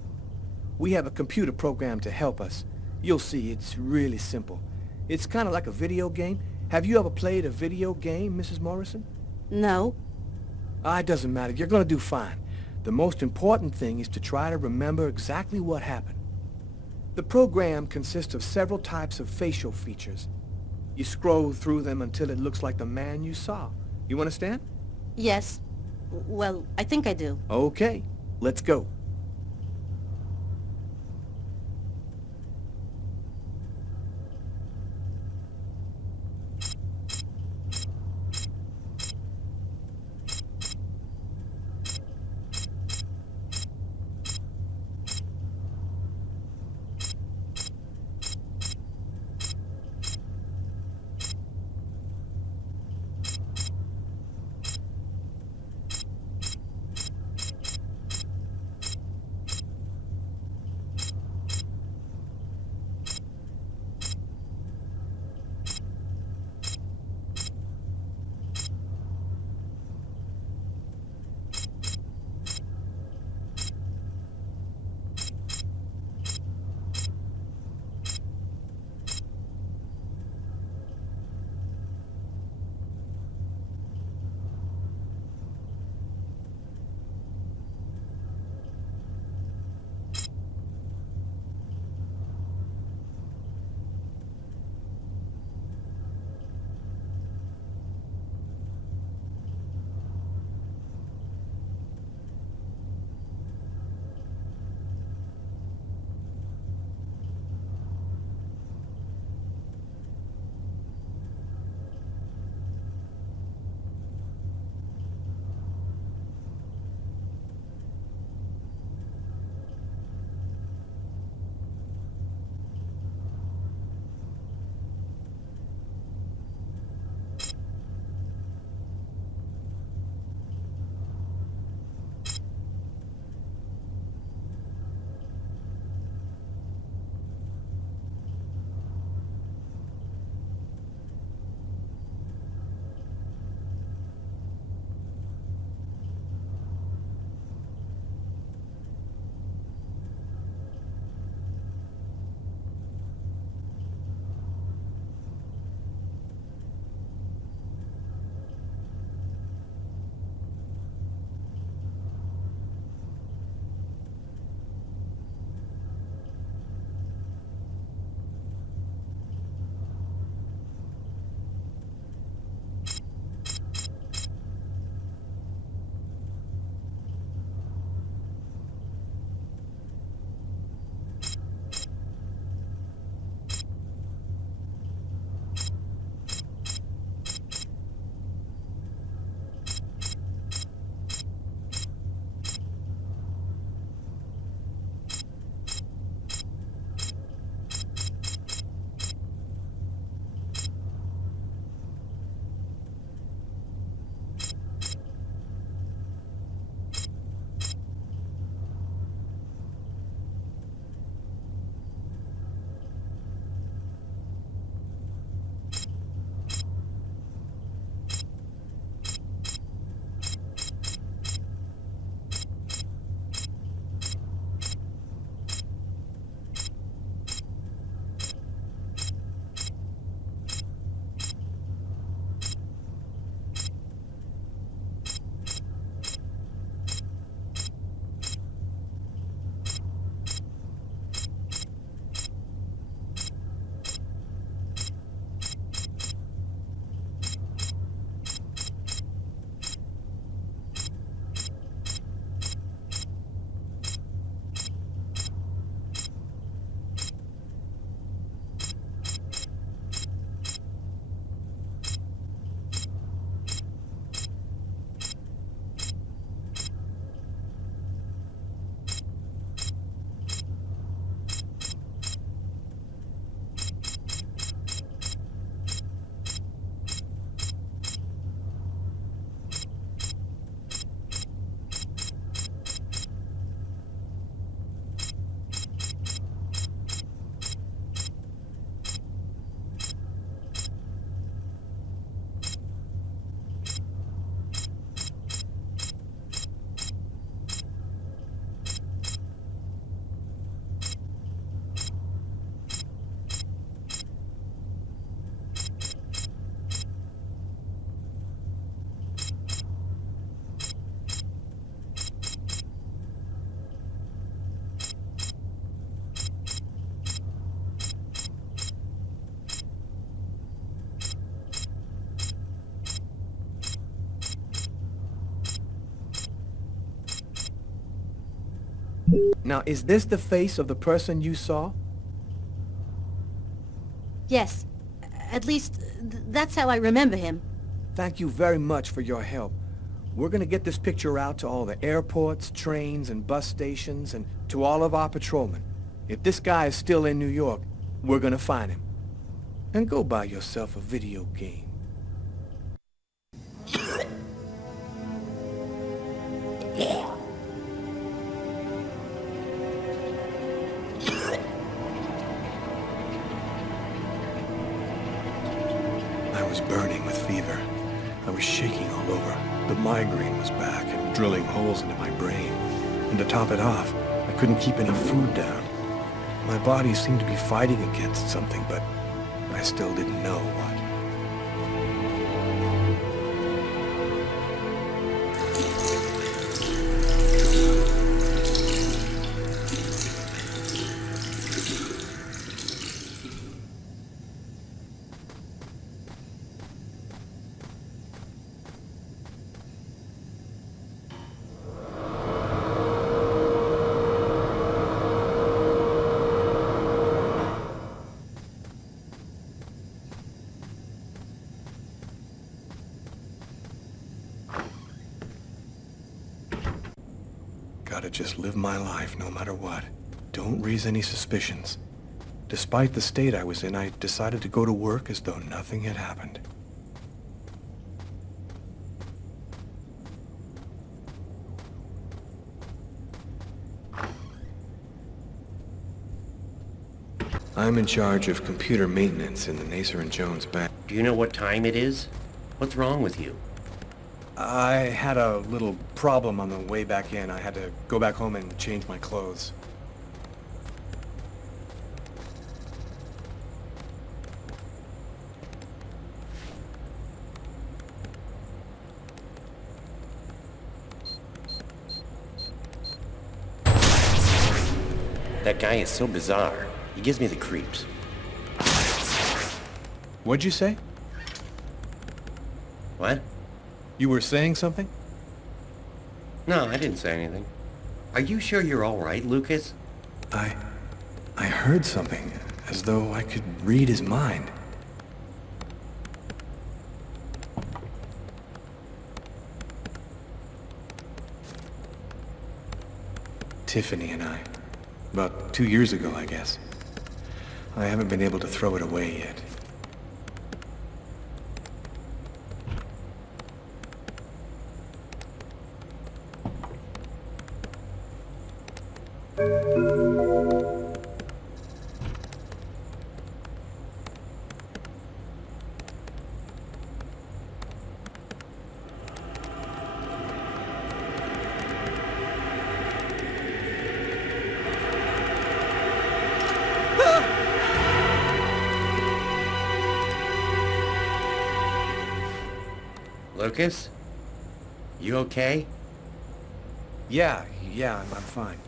We have a computer program to help us. You'll see, it's really simple. It's kind of like a video game. Have you ever played a video game, Mrs. Morrison? No. It doesn't matter. You're going to do fine. The most important thing is to try to remember exactly what happened. The program consists of several types of facial features. You scroll through them until it looks like the man you saw. You understand? Yes. Well, I think I do. Okay, let's go. Now, is this the face of the person you saw? Yes. At least, that's how I remember him. Thank you very much for your help. We're gonna get this picture out to all the airports, trains, and bus stations, and to all of our patrolmen. If this guy is still in New York, we're gonna find him. And go buy yourself a video game. I was burning with fever. I was shaking all over. The migraine was back and drilling holes into my brain. And to top it off, I couldn't keep any food down. My body seemed to be fighting against something, but I still didn't know what. Gotta just live my life no matter what. Don't raise any suspicions. Despite the state I was in, I decided to go to work as though nothing had happened. I'm in charge of computer maintenance in the Nacer and Jones bank. Do you know what time it is? What's wrong with you? I had a little problem on the way back in. I had to go back home and change my clothes. That guy is so bizarre. He gives me the creeps. What'd you say? What? You were saying something? No, I didn't say anything. Are you sure you're all right, Lucas? I heard something, as though I could read his mind. Tiffany and I. About 2 years ago, I guess. I haven't been able to throw it away yet. Lucas? You okay? Yeah, I'm fine.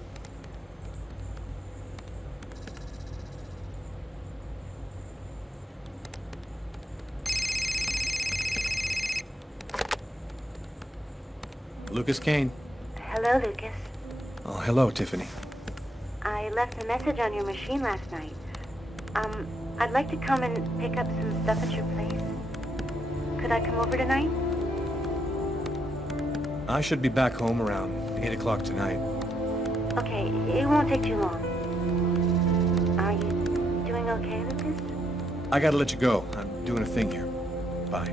Lucas Kane. Hello, Lucas. Oh, hello, Tiffany. I left a message on your machine last night. I'd like to come and pick up some stuff at your place. Could I come over tonight? I should be back home around 8 o'clock tonight. Okay, it won't take too long. Are you doing okay, Lucas? I gotta let you go. I'm doing a thing here. Bye.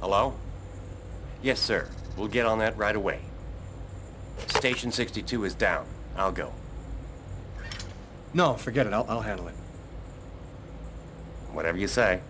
Hello? Yes, sir. We'll get on that right away. Station 62 is down. I'll go. No, forget it. I'll handle it. Whatever you say.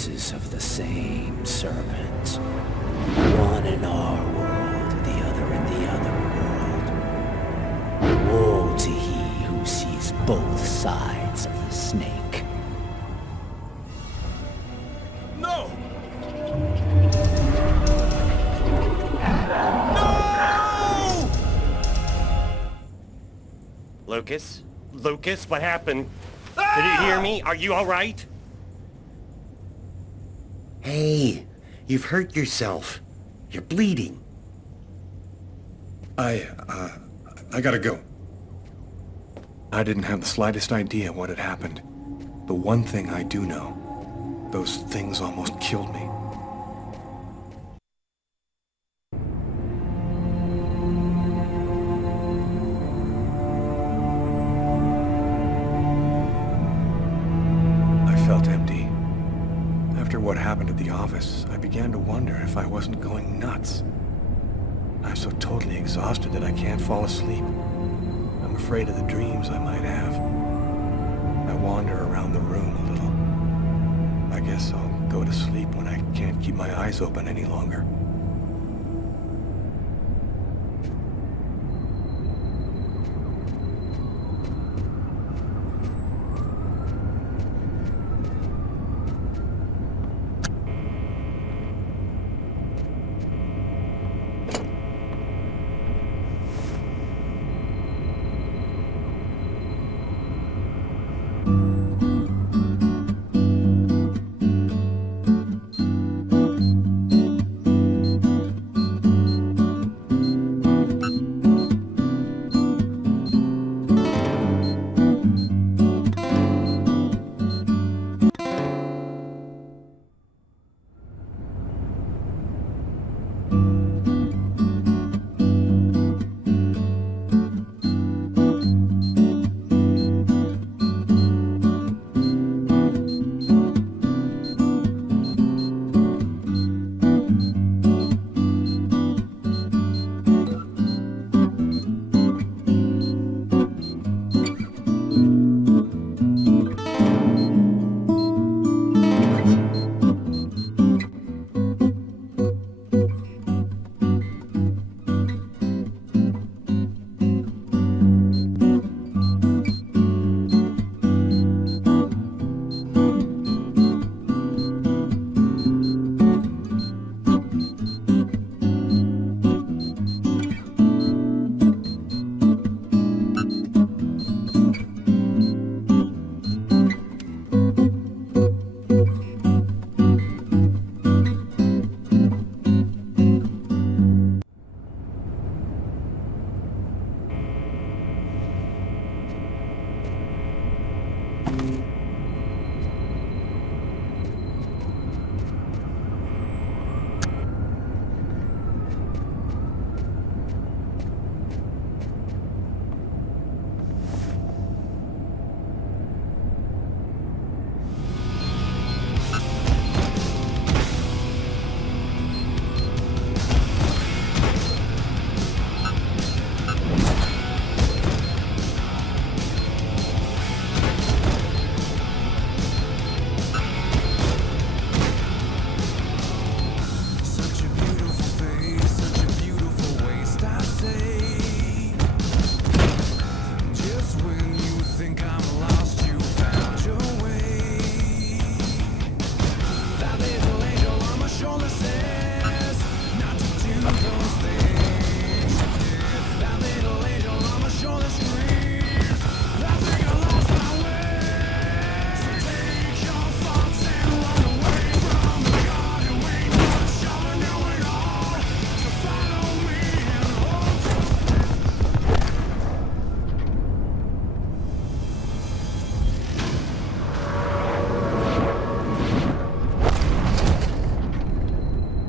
pieces of the same serpent. One in our world, the other in the other world. Woe to he who sees both sides of the snake. No! Lucas? Lucas, what happened? Did you hear me? Are you all right? Hey, you've hurt yourself. You're bleeding. I gotta go. I didn't have the slightest idea what had happened. The one thing I do know, those things almost killed me. I felt empty. After what happened at the office, I began to wonder if I wasn't going nuts. I'm so totally exhausted that I can't fall asleep. I'm afraid of the dreams I might have. I wander around the room a little. I guess I'll go to sleep when I can't keep my eyes open any longer.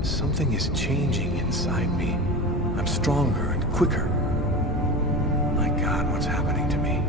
Something is changing inside me. I'm stronger and quicker. My God, what's happening to me?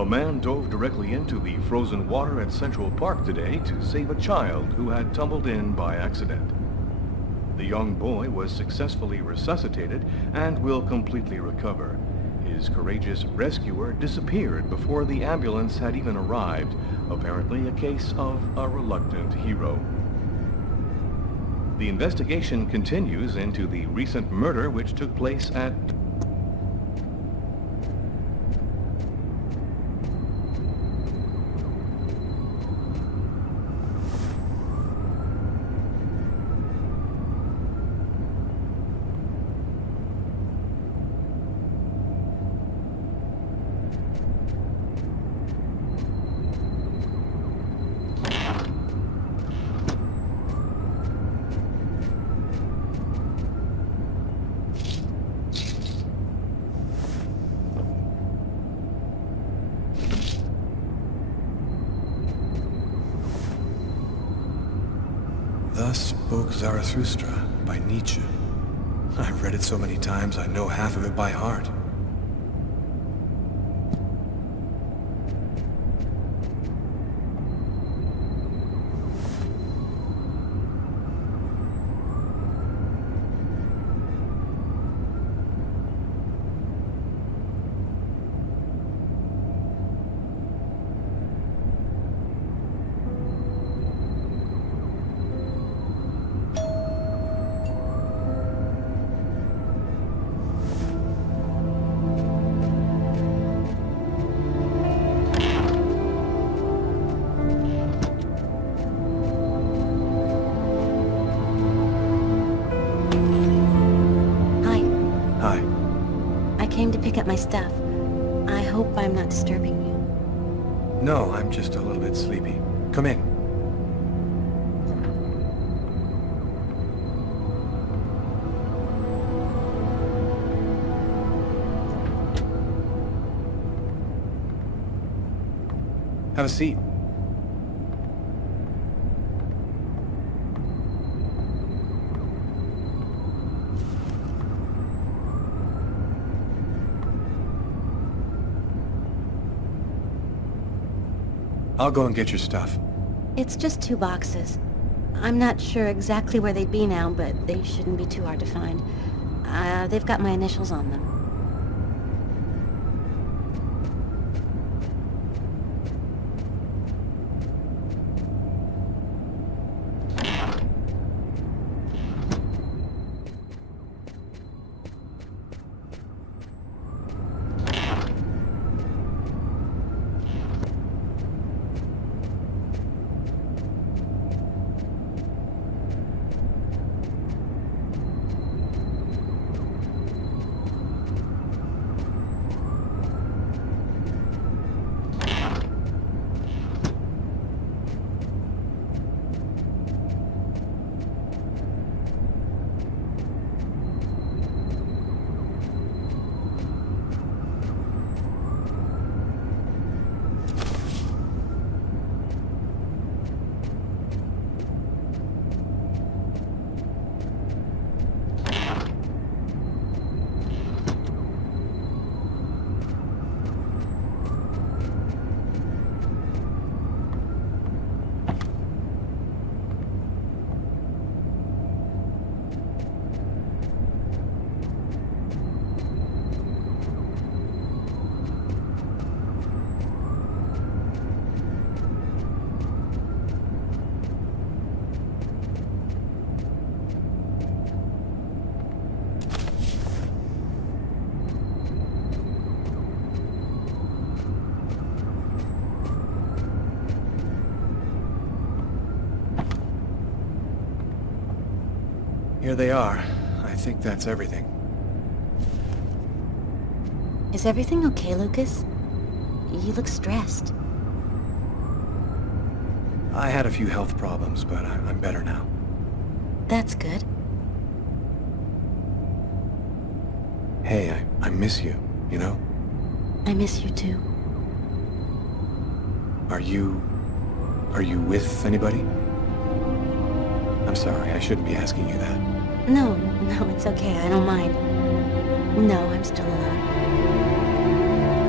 A man dove directly into the frozen water at Central Park today to save a child who had tumbled in by accident. The young boy was successfully resuscitated and will completely recover. His courageous rescuer disappeared before the ambulance had even arrived, apparently a case of a reluctant hero. The investigation continues into the recent murder which took place at... Thus spoke Zarathustra by Nietzsche. I've read it so many times I know half of it by heart. Pick up my stuff. I hope I'm not disturbing you. No, I'm just a little bit sleepy. Come in. Have a seat. I'll go and get your stuff. It's just 2 boxes. I'm not sure exactly where they'd be now, but they shouldn't be too hard to find. They've got my initials on them. Here they are. I think that's everything. Is everything okay, Lucas? You look stressed. I had a few health problems, but I'm better now. That's good. Hey, I miss you, you know? I miss you too. Are you with anybody? I'm sorry, I shouldn't be asking you that. No, it's okay. I don't mind. No, I'm still alone.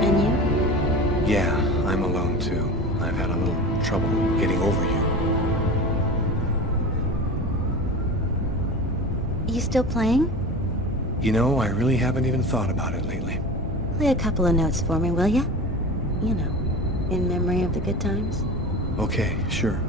And you? Yeah, I'm alone too. I've had a little trouble getting over you. You still playing? You know, I really haven't even thought about it lately. Play a couple of notes for me, will ya? You know, in memory of the good times. Okay, sure.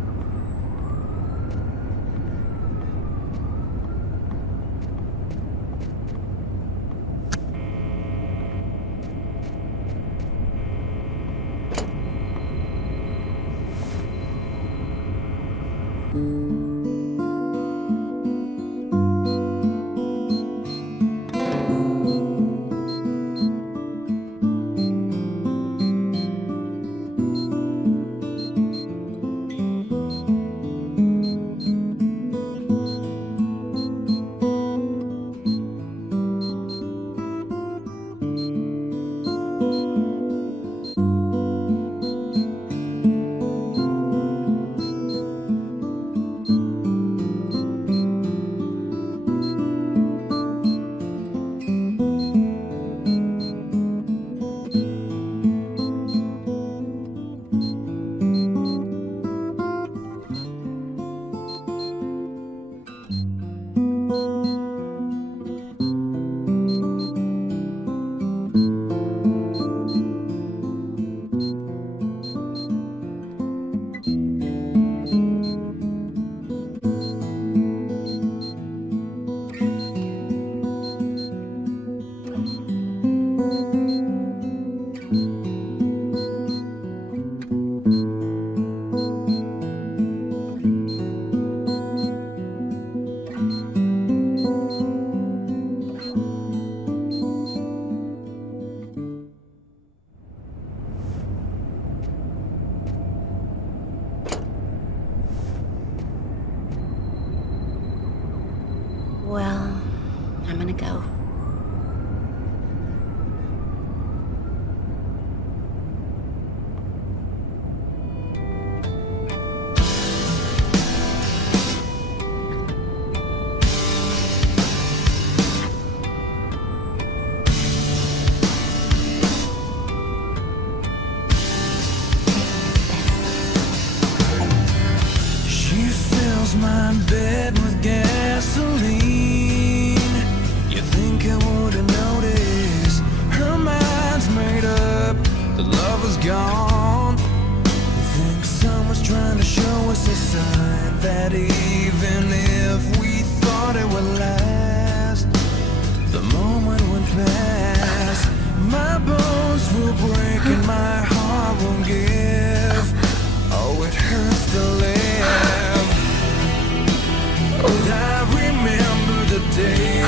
Well, I'm gonna go. She fills my bed with gasoline. You think I would've noticed? Her mind's made up, the love is gone. You think someone's trying to show us a sign that even if we thought it would last, the moment would pass. My bones will break and my heart won't give. Oh, it hurts to live. Oh, I remember the day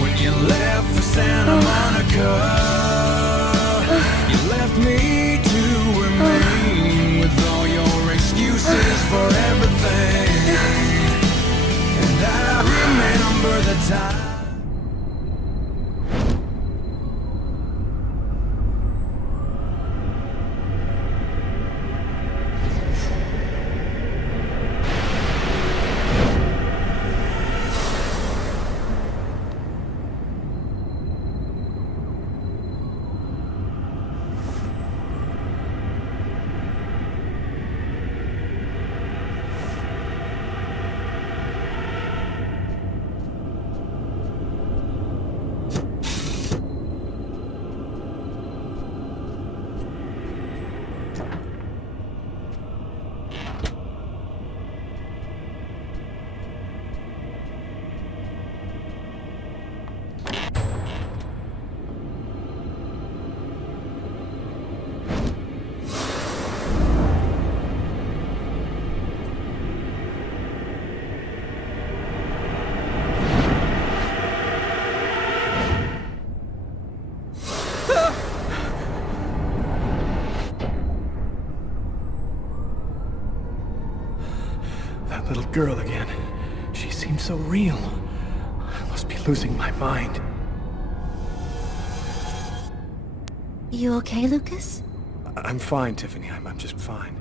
when you left for Santa Monica. You left me to remain with all your excuses for everything. And I remember the time. That little girl again. She seems so real. I must be losing my mind. You okay, Lucas? I'm fine, Tiffany. I'm just fine.